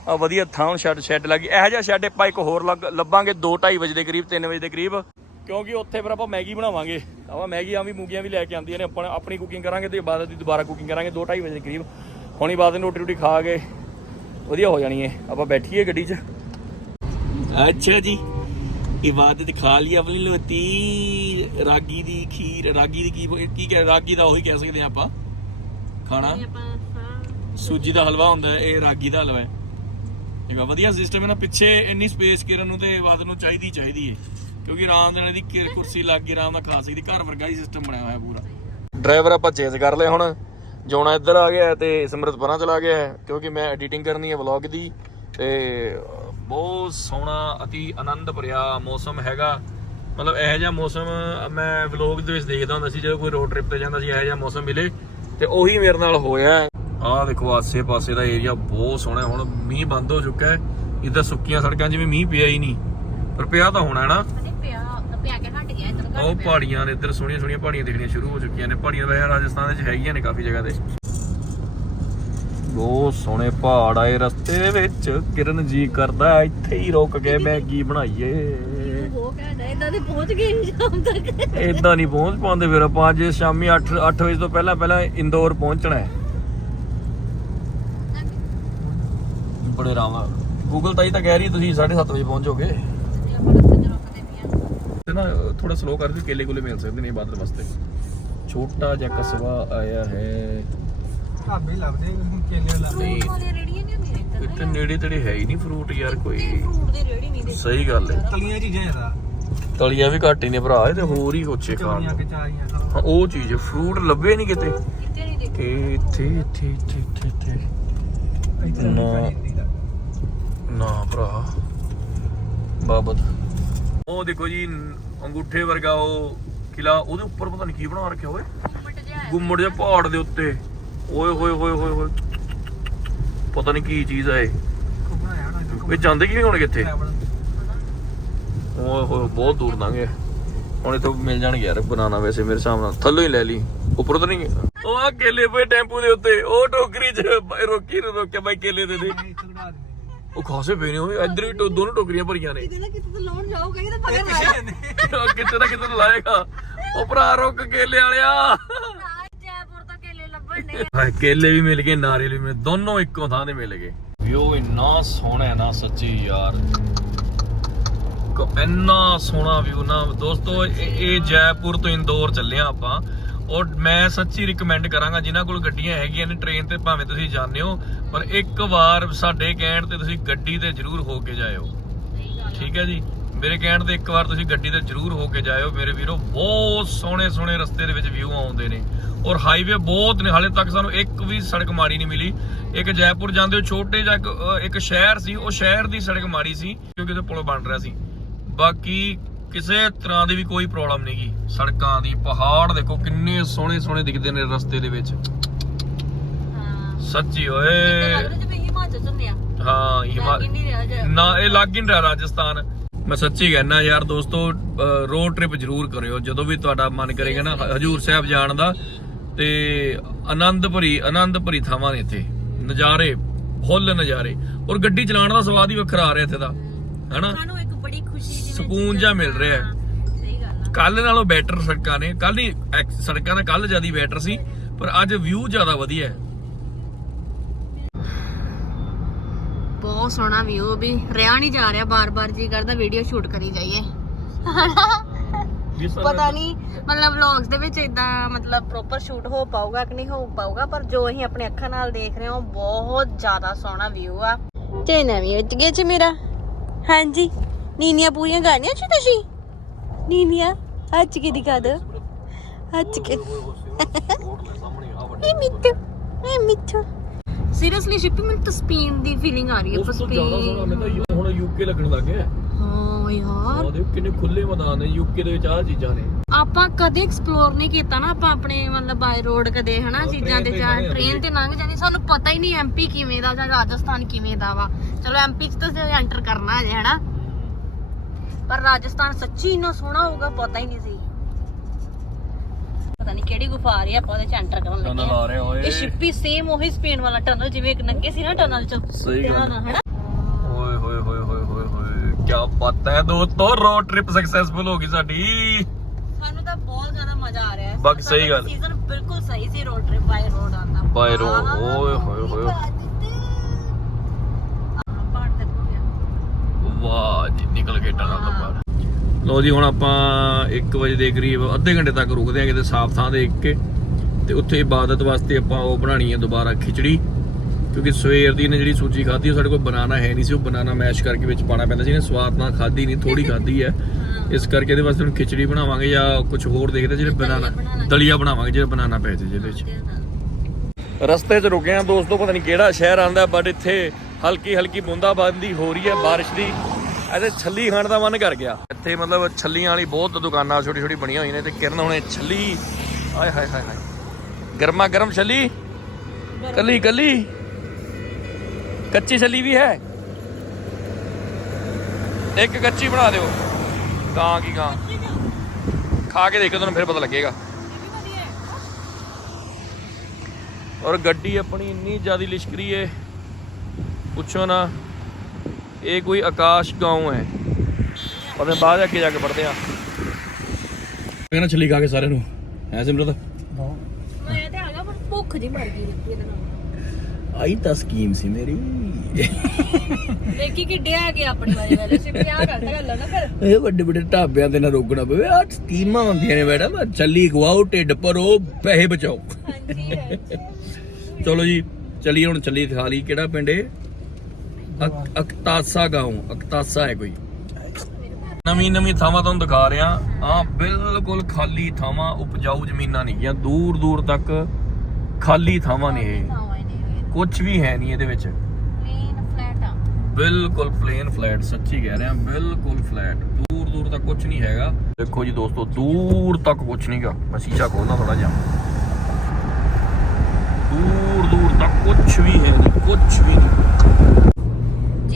ਆ ਵਧੀਆ ਥਾਂ ਸ਼ੈੱਡ ਸ਼ੈੱਡ ਲੱਗੀ। ਇਹੋ ਜਿਹਾ ਸ਼ੈੱਡ ਆਪਾਂ ਇੱਕ ਹੋਰ ਲੱਗ- ਲੱਭਾਂਗੇ 2:30 ਵਜੇ ਦੇ ਕਰੀਬ 3 ਵਜੇ ਦੇ ਕਰੀਬ। ਕਿਉਂਕਿ ਉੱਥੇ ਫਿਰ ਆਪਾਂ ਮੈਗੀ ਬਣਾਵਾਂਗੇ। ਆਪਾਂ ਮੈਗੀਆਂ ਵੀ ਮੂਗੀਆਂ ਵੀ ਲੈ ਕੇ ਆਉਂਦੀਆਂ ਨੇ। ਆਪਾਂ ਆਪਣੀ ਕੁਕਿੰਗ ਕਰਾਂਗੇ ਤੇ ਇਬਾਦਤ ਦੀ ਦੁਬਾਰਾ ਕੁਕਿੰਗ ਕਰਾਂਗੇ 2:30 ਵਜੇ ਦੇ ਕਰੀਬ। ਹੁਣ ਇਬਾਦਤ ਨੂੰ ਰੋਟੀ ਰੋਟੀ ਖਾ ਕੇ ਵਧੀਆ ਹੋ ਜਾਣੀ ਹੈ ਆਪਾਂ ਬੈਠੀਏ ਗੱਡੀ 'ਚ। ਅੱਛਾ ਜੀ। ਇਬਾਦਤ ਖਾ ਲਈ ਆਪਣੀ ਲੋਤੀ। ਰਾਗੀ ਦੀ ਖੀਰ ਰਾਗੀ ਦੀ ਕੀ ਕੀ ਕਹਿ ਰਾਗੀ ਦਾ ਉਹੀ ਕਹਿ ਸਕਦੇ ਆ ਆਪਾਂ। ਖਾਣਾ? ਸੂਜੀ ਦਾ ਹਲਵਾ ਹੁੰਦਾ ਹੈ ਇਹ ਰਾਗੀ ਦਾ ਹਲਵਾ ਹੈ ਇਹ ਵਧੀਆ ਸਿਸਟਮ ਹੈ ਨਾ। ਪਿੱਛੇ ਇੰਨੀ ਸਪੇਸ ਕਿਰਨ ਨੂੰ ਤੇ ਬਾਦ ਨੂੰ ਚਾਹੀਦੀ ਚਾਹੀਦੀ ਹੈ ਕਿਉਂਕਿ ਆਰਾਮ ਨਾਲ ਇਹਦੀ ਕੁਰਸੀ ਲੱਗ ਗਈ ਆਰਾਮ ਨਾਲ ਖਾ ਸਕਦੀ। ਘਰ ਵਰਗਾ ਹੀ ਸਿਸਟਮ ਬਣਿਆ ਹੋਇਆ ਪੂਰਾ। ਡਰਾਈਵਰ ਆਪਾਂ ਚੇਂਜ ਕਰ ਲਿਆ ਹੁਣ। ਜੋਣਾ ਇੱਧਰ ਆ ਗਿਆ ਤੇ ਸਿਮਰਤ ਪਰਾਂ ਚਲਾ ਗਿਆ ਹੈ, ਕਿਉਂਕਿ ਮੈਂ ਐਡੀਟਿੰਗ ਕਰਨੀ ਹੈ ਵਲੌਗ ਦੀ ਤੇ ਬਹੁਤ ਸੋਹਣਾ, ਅਤੀ ਆਨੰਦ ਭਰਿਆ ਮੌਸਮ ਹੈਗਾ। ਮਤਲਬ ਇਹੋ ਜਿਹਾ ਮੌਸਮ ਮੈਂ ਵਲੌਗ ਦੇ ਵਿੱਚ ਦੇਖਦਾ ਹੁੰਦਾ ਸੀ, ਜਦੋਂ ਕੋਈ ਰੋਡ ਟ੍ਰਿਪ ਤੇ ਜਾਂਦਾ ਸੀ, ਇਹੋ ਜਿਹਾ ਮੌਸਮ ਮਿਲੇ ਤੇ ਉਹੀ ਮੇਰੇ ਨਾਲ ਹੋਇਆ ਆਹ ਦੇਖੋ, ਆਸੇ-ਪਾਸੇ ਦਾ ਏਰੀਆ ਬਹੁਤ ਸੋਹਣਾ ਹੁਣ ਮੀਂਹ ਬੰਦ ਹੋ ਚੁੱਕਾ ਹੈ। ਇੱਧਰ ਸੁੱਕੀਆਂ ਸੜਕਾਂ ਜਿਵੇਂ ਮੀਂਹ ਪਿਆ ਹੀ ਨਹੀਂ। ਪਰ ਪਿਆ ਤਾਂ ਹੋਣਾ ਹੈ ਨਾ। ਪਿਆ ਪਿਆ ਕੇ ਉਹ ਪਹਾੜੀਆਂ ਨੇ ਇੱਧਰ ਸੋਹਣੀਆਂ ਸੋਹਣੀਆਂ ਪਹਾੜੀਆਂ ਦਿਖਣੀਆਂ ਸ਼ੁਰੂ ਹੋ ਚੁੱਕੀਆਂ ਨੇ। ਪਹਾੜੀਆਂ ਵੈਸੇ ਰਾਜਸਥਾਨ ਵਿੱਚ ਹੈਗੀਆਂ ਨੇ ਕਾਫੀ ਜਗ੍ਹਾ ਤੇ। ਬਹੁਤ ਸੋਹਣੇ ਪਹਾੜ ਆਏ ਰਸਤੇ ਵਿੱਚ। ਕਿਰਨ ਜੀ ਕਰਦਾ ਇੱਥੇ ਹੀ ਰੁਕ ਕੇ ਮੈਗੀ ਬਣਾਈਏ। ਉਹ ਕਹਿੰਦਾ ਇਹਨਾਂ ਦੇ ਪਹੁੰਚ ਗਏ ਸ਼ਾਮ ਤੱਕ। ਇਦਾਂ ਨਹੀਂ ਪਹੁੰਚ ਪਾਉਂਦੇ ਫਿਰ ਆਪਾਂ ਅੱਜ ਸ਼ਾਮੀ 8 8 ਵਜੇ ਤੋਂ ਪਹਿਲਾਂ ਪਹਿਲਾਂ ਇੰਦੌਰ ਪਹੁੰਚਣਾ ਹੈ। ਬੜੇ ਆਰਾਮ ਗੂਗਲ ਤਾਈ ਤਾਂ ਕਹਿ ਰਹੀ ਤੁਸੀਂ 7:30 ਵਜੇ ਪਹੁੰਚੋਗੇ ਆਪਾਂ ਰਸਤੇ 'ਚ ਰੁਕਦੇ ਪਏ ਤੇ ਨਾ ਥੋੜਾ ਸਲੋ ਕਰ ਦਿਓ ਕੇਲੇ ਕੋਲੇ ਮਿਲ ਸਕਦੇ ਨੇ ਬਾਦਲ ਵਾਸਤੇ। ਛੋਟਾ ਜਿਹਾ ਕਸਬਾ ਆਇਆ ਹੈ। ਢਾਬੇ ਲੱਭਦੇ ਕੇਲੇ ਲੱਭਦੇ। ਨਹੀਂ ਆ ਵਾਲੇ ਰੇੜੀਆਂ ਨਹੀਂ ਹੁੰਦੀਆਂ ਇੱਧਰ ਇੱਥੇ ਨੇੜੇ ਤੇੜੇ ਹੈ ਹੀ ਨਹੀਂ ਫਰੂਟ ਯਾਰ ਕੋਈ। ਫਰੂਟ ਦੀ ਰੇੜੀ ਨਹੀਂ ਦੇ ਸਹੀ ਗੱਲ ਹੈ। ਤਲੀਆਂ ਚੀਜ਼ਾਂ ਜ਼ਿਆਦਾ ਤਲੀਆਂ ਵੀ ਘੱਟ ਹੀ ਨੇ ਭਰਾ ਇਹ ਤੇ ਹੋਰ ਹੀ ਕੋਚੇ ਖਾਣ ਨੂੰ। ਹਾਂ ਉਹ ਚੀਜ਼ ਫਰੂਟ ਲੱਭੇ ਨਹੀਂ ਕਿਤੇ। ਨਹੀਂ ਇੱਥੇ ਇੱਥੇ ਇੱਥੇ ਇੱਥੇ ਇੱਥੇ। ਇੱਥੇ ਨਾ। ਭਰਾ। ਬਾਬਤ। ਉਹ ਦੇਖੋ ਜੀ ਨ- ਅੰਗੂਠੇ ਵਰਗਾ ਉਹ ਕਿਲਾ ਉਹਦੇ ਉੱਪਰ ਪਤਾ ਨਹੀਂ ਕੀ ਬਣਾ ਰੱਖਿਆ ਜਿਹਾ ਗੁੰਮੜ ਜਿਹਾ ਪਹਾੜ ਦੇ ਉੱਤੇ। ਓਏ ਹੋਏ ਹੋਏ ਹੋਏ ਹੋਏ। ਪਤਾ ਨਹੀਂ ਕੀ ਚੀਜ਼ ਹੈ ਇਹ। ਜਾਂਦੇ ਕਿਵੇਂ ਹੋਣਗੇ ਇੱਥੇ? ਓਏ ਹੋਏ ਬਹੁਤ ਦੂਰ ਲੰਘੇ ਹੁਣ ਇਥੋਂ ਮਿਲ ਜਾਣਗੇ ਯਾਰ ਬਨਾਨਾ ਵੈਸੇ ਮੇਰੇ ਹਿਸਾਬ ਨਾਲ। ਥੱਲੋਂ ਹੀ ਲੈ ਲਈ। ਉੱਪਰੋਂ ਤਾਂ ਨਹੀਂ। ਉਹ ਆ ਕੇਲੇ ਪਏ ਟੈਂਪੂ ਦੇ ਉੱਤੇ। ਉਹ ਟੋਕਰੀ 'ਚ। ਰੋਕੀ ਰੋਕਿਆ ਬਾਈ ਕੇਲੇ ਦੇ ਦੇ। ਉਹ ਖਾਸੇ ਪਏ ਨੇ ਉਹ ਇੱਧਰ ਵੀ ਟੋ- ਦੋਨੋਂ ਟੋਕਰੀਆਂ ਭਰੀਆਂ ਨੇ। ਕਿਤੇ ਨਾ ਕਿਤੇ ਤਾਂ ਲਾਉਣ ਜਾਊਗਾ ਇਹ ਤਾਂ ਪਕੜ ਲਾਇਆ ਉਹ ਕਿਤੇ ਨਾ? ਕਿਤੇ ਨੂੰ ਲਾਏਗਾ। ਉਹ ਭਰਾ ਰੁਕ ਕੇਲੇ ਵਾਲਿਆ। ਜੈਪੁਰ ਤੋਂ ਕੇਲੇ ਲੱਭਣ ਨੇ ਹਾਂ ਕੇਲੇ ਵੀ ਮਿਲ ਗਏ ਨਾਰੀਅਲ ਵੀ ਮਿਲ ਦੋਨੋਂ ਇੱਕੋ ਥਾਂ ਤੇ ਮਿਲ ਗਏ। ਵਿਊ ਇੰਨਾ ਸੋਹਣਾ ਹੈ ਨਾ ਸੱਚੀ ਯਾਰ। ਕ- ਇੰਨਾ ਸੋਹਣਾ ਵਿਊ ਨਾ ਦੋਸਤੋ ਇਹ ਇਹ ਜੈਪੁਰ ਤੋਂ ਇੰਦੌਰ ਚੱਲੇ ਆ ਆਪਾਂ। ਔਰ ਮੈਂ ਸੱਚੀ ਰਿਕਮੈਂਡ ਕਰਾਂਗਾ ਜਿਨ੍ਹਾਂ ਕੋਲ ਗੱਡੀਆਂ ਹੈਗੀਆਂ ਨੇ ਟ੍ਰੇਨ ਤੇ ਭਾਵੇਂ ਤੁਸੀਂ ਜਾਂਦੇ ਹੋ ਪਰ ਇੱਕ ਵਾਰ ਸਾਡੇ ਕਹਿਣ ਤੇ ਤੁਸੀਂ ਗੱਡੀ ਤੇ ਜ਼ਰੂਰ ਹੋ ਕੇ ਜਾਇਓ। ਠੀਕ ਹੈ ਜੀ? ਮੇਰੇ ਕਹਿਣ ਤੇ ਇੱਕ ਵਾਰ ਤੁਸੀਂ ਗੱਡੀ ਤੇ ਜ਼ਰੂਰ ਹੋ ਕੇ ਜਾਇਓ। ਮੇਰੇ ਵੀਰੋ ਬਹੁਤ ਸੋਹਣੇ ਸੋਹਣੇ ਰਸਤੇ ਦੇ ਵਿੱਚ ਵਿਊ ਆਉਂਦੇ ਨੇ। ਔਰ ਹਾਈਵੇ ਬਹੁਤ ਨੇ। ਹਾਲੇ ਤੱਕ ਸਾਨੂੰ ਇੱਕ ਵੀ ਸੜਕ ਮਾੜੀ ਨਹੀਂ ਮਿਲੀ। ਇੱਕ ਜੈਪੁਰ ਜਾਂਦੇ ਹੋ ਛੋਟੇ ਜਿਹਾ ਇੱਕ, ਸ਼ਹਿਰ ਸੀ। ਉਹ ਸ਼ਹਿਰ ਦੀ ਸੜਕ ਮਾੜੀ ਸੀ ਕਿਉਂਕਿ ਉਹਦੇ ਪੁਲ ਬਣ ਰਿਹਾ ਸੀ। ਬਾਕੀ ਕਿਸੇ ਤਰ੍ਹਾਂ ਦੀ ਵੀ ਕੋਈ ਪ੍ਰੋਬਲਮ ਨਹੀਂਗੀ ਸੜਕਾਂ ਦੀ ਪਹਾੜ ਦੇਖੋ ਕਿੰਨੇ ਸੋਹਣੇ ਸੋਹਣੇ ਦਿਖਦੇ ਨੇ ਰਸਤੇ ਦੇ ਵਿੱਚ। ਸੱਚੀ ਓਏ। ਹਿਮਾਚਲ ਨਾ ਇਹ ਲੱਗ ਹੀ ਨਹੀਂ ਰਿਹਾ ਰਾਜਸਥਾਨ। ਮੈਂ ਸੱਚੀ ਕਹਿਣਾ ਯਾਰ ਦੋਸਤੋ ਰੋਡ ਟ੍ਰਿਪ ਜ਼ਰੂਰ ਕਰਿਓ ਜਦੋਂ ਵੀ ਤੁਹਾਡਾ ਮਨ ਕਰੇਗਾ ਨਾ ਹਜੂਰ ਸਾਹਿਬ ਜਾਣ ਦਾ। ਤੇ ਆਨੰਦ ਭਰੀ ਆਨੰਦ ਭਰੀ ਥਾਵਾਂ ਨੇ ਇੱਥੇ। ਨਜ਼ਾਰੇ ਫੁੱਲ ਨਜ਼ਾਰੇ। ਔਰ ਗੱਡੀ ਚਲਾਉਣ ਦਾ ਸਵਾਦ ਹੀ ਵੱਖਰਾ ਆ ਰਿਹਾ ਇੱਥੇ ਦਾ। ਹੈਨਾ? ਸਾਨੂੰ ਇੱਕ ਬੜੀ ਖੁਸ਼ੀ ਸਕੂਨ ਜਿਹਾ ਮਿਲ ਰਿਹਾ ਹੈ। ਹਾਂ, ਸਹੀ ਗੱਲ ਆ। ਕੱਲ ਨਾਲੋਂ ਬੈਟਰ ਸੜਕਾਂ ਨੇ। ਕੱਲ ਨਹੀਂ ਐਕ- ਸੜਕਾਂ ਦਾ ਕੱਲ ਜ਼ਿਆਦਾ ਬੈਟਰ ਸੀ ਪਰ ਅੱਜ ਵਿਊ ਜ਼ਿਆਦਾ ਵਧੀਆ ਹੈ। ਬਹੁਤ ਸੋਹਣਾ ਵਿਊ ਵੀ। ਰਿਆ ਨਹੀਂ ਜਾ ਰਿਹਾ ਬਾਰ-ਬਾਰ ਜੀ ਕਰਦਾ ਵੀਡੀਓ ਸ਼ੂਟ ਕਰੀ ਜਾਈਏ। ਪਤਾ ਨਹੀਂ ਮਤਲਬ ਵਲੌਗਸ ਦੇ ਵਿੱਚ ਇਦਾਂ ਮਤਲਬ ਪ੍ਰੋਪਰ ਸ਼ੂਟ ਹੋ ਪਾਊਗਾ ਕਿ ਨਹੀਂ ਹੋ ਪਾਊਗਾ ਪਰ ਜੋ ਅਸੀਂ ਆਪਣੇ ਅੱਖਾਂ ਨਾਲ ਦੇਖ ਰਹੇ ਹਾਂ ਉਹ ਬਹੁਤ ਜ਼ਿਆਦਾ ਸੋਹਣਾ ਵਿਊ ਆ। ਤੇ ਨਵੀਂ ਉੱਚ ਗਿਆ ਚ ਮੇਰਾ। ਹਾਂਜੀ। ਨੀਨੀਆਂ ਪੂਰੀਆਂ ਗਾਣੀਆਂ ਚ ਤੁਸੀਂ? ਨੀਨੀਆਂ ਅੱਜ ਕੇ ਦਿਖਾ ਦੋ ਅੱਜ ਕੇ? ਇਹ ਮਿੱਠੂ ਇਹ ਮਿੱਠੂ। ਸੀਰੀਅਸਲੀ ਸ਼ਿਪੀ ਮੈਨੂੰ ਤਾਂ ਸਪੇਨ ਦੀ ਫੀਲਿੰਗ ਆ ਰਹੀ ਹੈ ਉਸ ਤੋਂ ਜ਼ਿਆਦਾ ਸੋਹਣਾ ਮੈਨੂੰ ਤਾਂ ਹੁਣ ਯੂਕੇ ਲੱਗਣ ਲੱਗ ਗਿਆ ਹਾਂ ਯਾਰ। ਆ ਦੇਖੋ ਕਿੰਨੇ ਖੁੱਲੇ ਮੈਦਾਨ ਨੇ ਯੂਕੇ ਦੇ ਵਿੱਚ ਆ ਚੀਜ਼ਾਂ ਨੇ। ਆਪਾਂ ਕਦੇ ਐਕਸਪਲੋਰ ਨਹੀਂ ਕੀਤਾ ਨਾ ਆਪਾਂ ਆਪਣੇ ਮਤਲਬ ਬਾਈ ਰੋਡ ਕਦੇ ਹਨਾ ਹਾਂ, ਚੀਜ਼ਾਂ train ਤੇ ਜਾਂ ਜਾਂਦੇ ਟ੍ਰੇਨ ਤੇ ਲੰਘ ਜਾਂਦੇ ਸਾਨੂੰ ਪਤਾ ਹੀ ਨਹੀਂ ਐਮਪੀ ਕਿਵੇਂ ਦਾ ਜਾਂ ਰਾਜਸਥਾਨ ਕਿਵੇਂ ਦਾ ਵਾ। ਚਲੋ ਐਮਪੀ ਚ ਤਾਂ ਐਂਟਰ ਕਰਨਾ ਹੈ ਹਨਾ। ਪਰ ਰਾਜਸਥਾਨ ਸੱਚੀ ਇੰਨਾ ਸੋਹਣਾ ਹੋਊਗਾ ਪਤਾ ਹੀ ਨਹੀਂ ਸੀ। ਪਤਾ ਨਹੀਂ ਕਿਹੜੀ ਗੁਫਾ ਆ ਰਹੀ ਆ ਆਪਾਂ ਉਹਦੇ ਚ ਐਂਟਰ ਕਰਨ ਲੱਗੇ ਟਨਲ ਆ ਰਹੇ ਓਏ। ਇਹ ਸ਼ਿਪੀ ਸੇਮ ਉਹੀ ਸਪੇਨ ਵਾਲਾ ਟਨਲ ਜਿਵੇਂ ਇੱਕ ਨੰਗੇ ਸੀ ਨਾ ਟਨਲ ਚ। ਸਹੀ ਗੱਲ। ਹਨਾ ਓਏ ਹੋਏ ਹੋਏ ਹੋਏ ਹੋਏ ਹੋਏ ਕੀ ਬਾਤ ਹੈ ਦੋਸਤੋ ਰੋਡ ਟ੍ਰਿਪ ਸਕਸੈਸਫੁਲ ਹੋ ਗਈ ਸਾਡੀ। ਸਾਨੂੰ ਤਾਂ ਬਹੁਤ ਜ਼ਿਆਦਾ ਮਜ਼ਾ ਆ ਰਿਹਾ ਹੈ। ਬਾਕੀ ਸਹੀ ਗੱਲ। ਸੀਜ਼ਨ ਬਿਲਕੁਲ ਸਹੀ ਸੀ ਰੋਡ ਟ੍ਰਿਪ ਬਾਈ ਰੋਡ ਆਂਦਾ By road, ਓਏ ਹੋਏ ਹੋਏ। ਪਹਾੜ ਤੇ ਪਹੁੰਚਿਆ ਵਾਹ ਜੀ ਨਿਕਲ ਗਏ ਟਨਲ ਤੋਂ ਬਾਹਰ। ਲੋ ਜੀ ਹੁਣ ਆਪਾਂ 1 ਵਜੇ ਦੇ ਕਰੀਬ ਅੱਧੇ ਘੰਟੇ ਤੱਕ ਰੁਕਦੇ ਆ ਕਿਤੇ ਸਾਫ਼ ਥਾਂ ਦੇਖ ਕੇ ਤੇ ਉੱਥੇ ਇਬਾਦਤ ਵਾਸਤੇ ਆਪਾਂ ਉਹ ਬਣਾਣੀ ਹੈ ਦੁਬਾਰਾ ਖਿਚੜੀ। ਕਿਉਂਕਿ ਸਵੇਰ ਦੀ ਨੇ ਜਿਹੜੀ ਸੂਜੀ ਖਾਧੀ ਉਹ ਸਾਡੇ ਕੋਲ ਬਨਾਨਾ ਹੈ ਨਹੀਂ ਸੀ। ਉਹ ਬਨਾਨਾ ਮੈਸ਼ ਕਰਕੇ ਵਿੱਚ ਪਾਣਾ ਪੈਂਦਾ ਸੀ। ਇਹਨੇ ਸਵਾਦ ਨਾਲ ਖਾਧੀ ਨਹੀਂ ਥੋੜੀ ਖਾਧੀ ਹੈ। ਇਸ ਕਰਕੇ ਇਹਦੇ ਵਾਸਤੇ ਹੁਣ ਖਿਚੜੀ ਬਣਾਵਾਂਗੇ ਜਾਂ ਕੁਝ ਹੋਰ ਦੇਖਦੇ ਜਿਹੜੇ ਬਨਾਨਾ ਦਲੀਆ ਬਣਾਵਾਂਗੇ ਜਿਹੜਾ ਬਨਾਨਾ ਪੈ ਜੇ ਜਿਹਦੇ ਵਿੱਚ। ਰਸਤੇ 'ਚ ਰੁਕੇ ਆ ਦੋਸਤੋ ਪਤਾ ਨਹੀਂ ਕਿਹੜਾ ਸ਼ਹਿਰ ਆਂਦਾ ਬਟ ਇੱਥੇ ਹਲਕੀ ਹਲਕੀ ਬੂੰਦਾਬਾਂਦੀ ਹੋ ਰਹੀ ਹੈ ਬਾਰਿਸ਼ ਦੀ। ਇਹਦੇ ਛੱਲੀ ਖਾਣ ਦਾ ਮਨ ਕਰ ਗਿਆ। ਇੱਥੇ ਮਤਲਬ ਛੱਲੀਆਂ ਵਾਲੀ ਬਹੁਤ ਦੁਕਾਨਾਂ ਛੋਟੀ ਛੋਟੀ ਬਣੀਆਂ ਹੋਈਆਂ ਨੇ ਤੇ ਕਿਰਨ ਹੁਣੇ ਛੱਲੀ। ਆਏ ਹਾਏ ਹਾਏ ਹਾਏ। ਗਰਮਾ ਗਰਮ ਛੱਲੀ। ਕੱਲੀ ਕੱਲੀ। ਕੱਚੀ ਛੱਲੀ ਵੀ ਹੈ। ਇੱਕ ਕੱਚੀ ਬਣਾ ਦਿਓ। ਕਾਂ ਕੀ ਕਾਂ ਖਾ ਕੇ ਦੇਖੋ ਤੁਹਾਨੂੰ ਫਿਰ ਪਤਾ ਲੱਗੇਗਾ। ਔਰ ਗੱਡੀ ਆਪਣੀ ਇੰਨੀ ਜ਼ਿਆਦਾ ਲਿਸ਼ਕਰੀ ਏ। ਪੁੱਛੋ ਨਾ। ਇਹ ਕੋਈ ਆਕਾਸ਼ گاؤں ਹੈ ਉਹਦੇ ਬਾਅਦ ਅੱਗੇ ਜਾ ਕੇ ਪੜਦੇ ਆ ਕਹਿੰਦਾ ਛੱਲੀ ਖਾ ਕੇ ਸਾਰਿਆਂ ਨੂੰ ਐ ਸਿਮਰਤ ਮੈਂ ਤੇ ਆ ਗਿਆ ਪਰ ਭੁੱਖ ਜੀ ਮਰ ਗਈ ਰੱਤੀ ਇਹਦੇ ਨਾਲ ਆਈ ਤਾਂ ਸਕੀਮ ਸੀ ਮੇਰੀ ਦੇਖੀ ਕਿੱਡੇ ਆ ਗਏ ਆਪਣੀ ਵਾਰੀ ਵਾਲੇ ਸੀ ਪਿਆ ਕਰਦਾ ਗੱਲਾਂ ਨਾ ਫਿਰ ਇਹ ਵੱਡੇ ਵੱਡੇ ਢਾਬਿਆਂ ਤੇ ਨਾ ਰੋਕਣਾ ਪਵੇ ਆ ਸਕੀਮਾਂ ਹੁੰਦੀਆਂ ਨੇ ਮੈਡਮ ਛੱਲੀ ਖਵਾਓ ਢਿੱਡ ਭਰੋ ਪੈਸੇ ਬਚਾਓ ਹਾਂਜੀ ਚਲੋ ਜੀ ਚਲੀਏ ਹੁਣ ਚੱਲੀ ਖਾ ਲਈ ਕਿਹੜਾ ਪਿੰਡ ਏ ਅਕ- ਅਕਤਾਸਾ گاؤں ਅਕਤਾਸਾ ਹੈ ਕੋਈ ਨਵੀਂ ਨਵੀਂ ਥਾਵਾਂ ਤੁਹਾਨੂੰ ਦਿਖਾ ਰਿਹਾ ਆ ਬਿਲਕੁਲ ਖਾਲੀ ਥਾਵਾਂ ਉਪਜਾਊ ਜ਼ਮੀਨਾਂ ਨਹੀਂ ਗਿਆ ਦੂਰ ਦੂਰ ਤੱਕ ਖਾਲੀ ਥਾਵਾਂ ਨੇ ਇਹ ਕੁਝ ਵੀ ਹੈ ਨਹੀਂ ਇਹਦੇ ਵਿੱਚ ਪਲੇਨ ਫਲੈਟ ਆ ਬਿਲਕੁਲ ਪਲੇਨ ਫਲੈਟ ਸੱਚੀ ਕਹਿ ਰਿਹਾ ਬਿਲਕੁਲ ਫਲੈਟ ਦੂਰ ਦੂਰ ਤੱਕ ਕੁਝ ਨਹੀਂ ਹੈਗਾ ਦੇਖੋ ਜੀ ਦੋਸਤੋ ਦੂਰ ਤੱਕ ਕੁਝ ਨਹੀਂਗਾ ਮੈਂ ਸ਼ੀਸ਼ਾ ਖੋਲਦਾ ਥੋੜਾ ਜਿਹਾ ਦੂਰ ਦੂਰ ਤੱਕ ਕੁਝ ਵੀ ਹੈ ਨਹੀਂ ਕੁਝ ਵੀ ਨਹੀਂ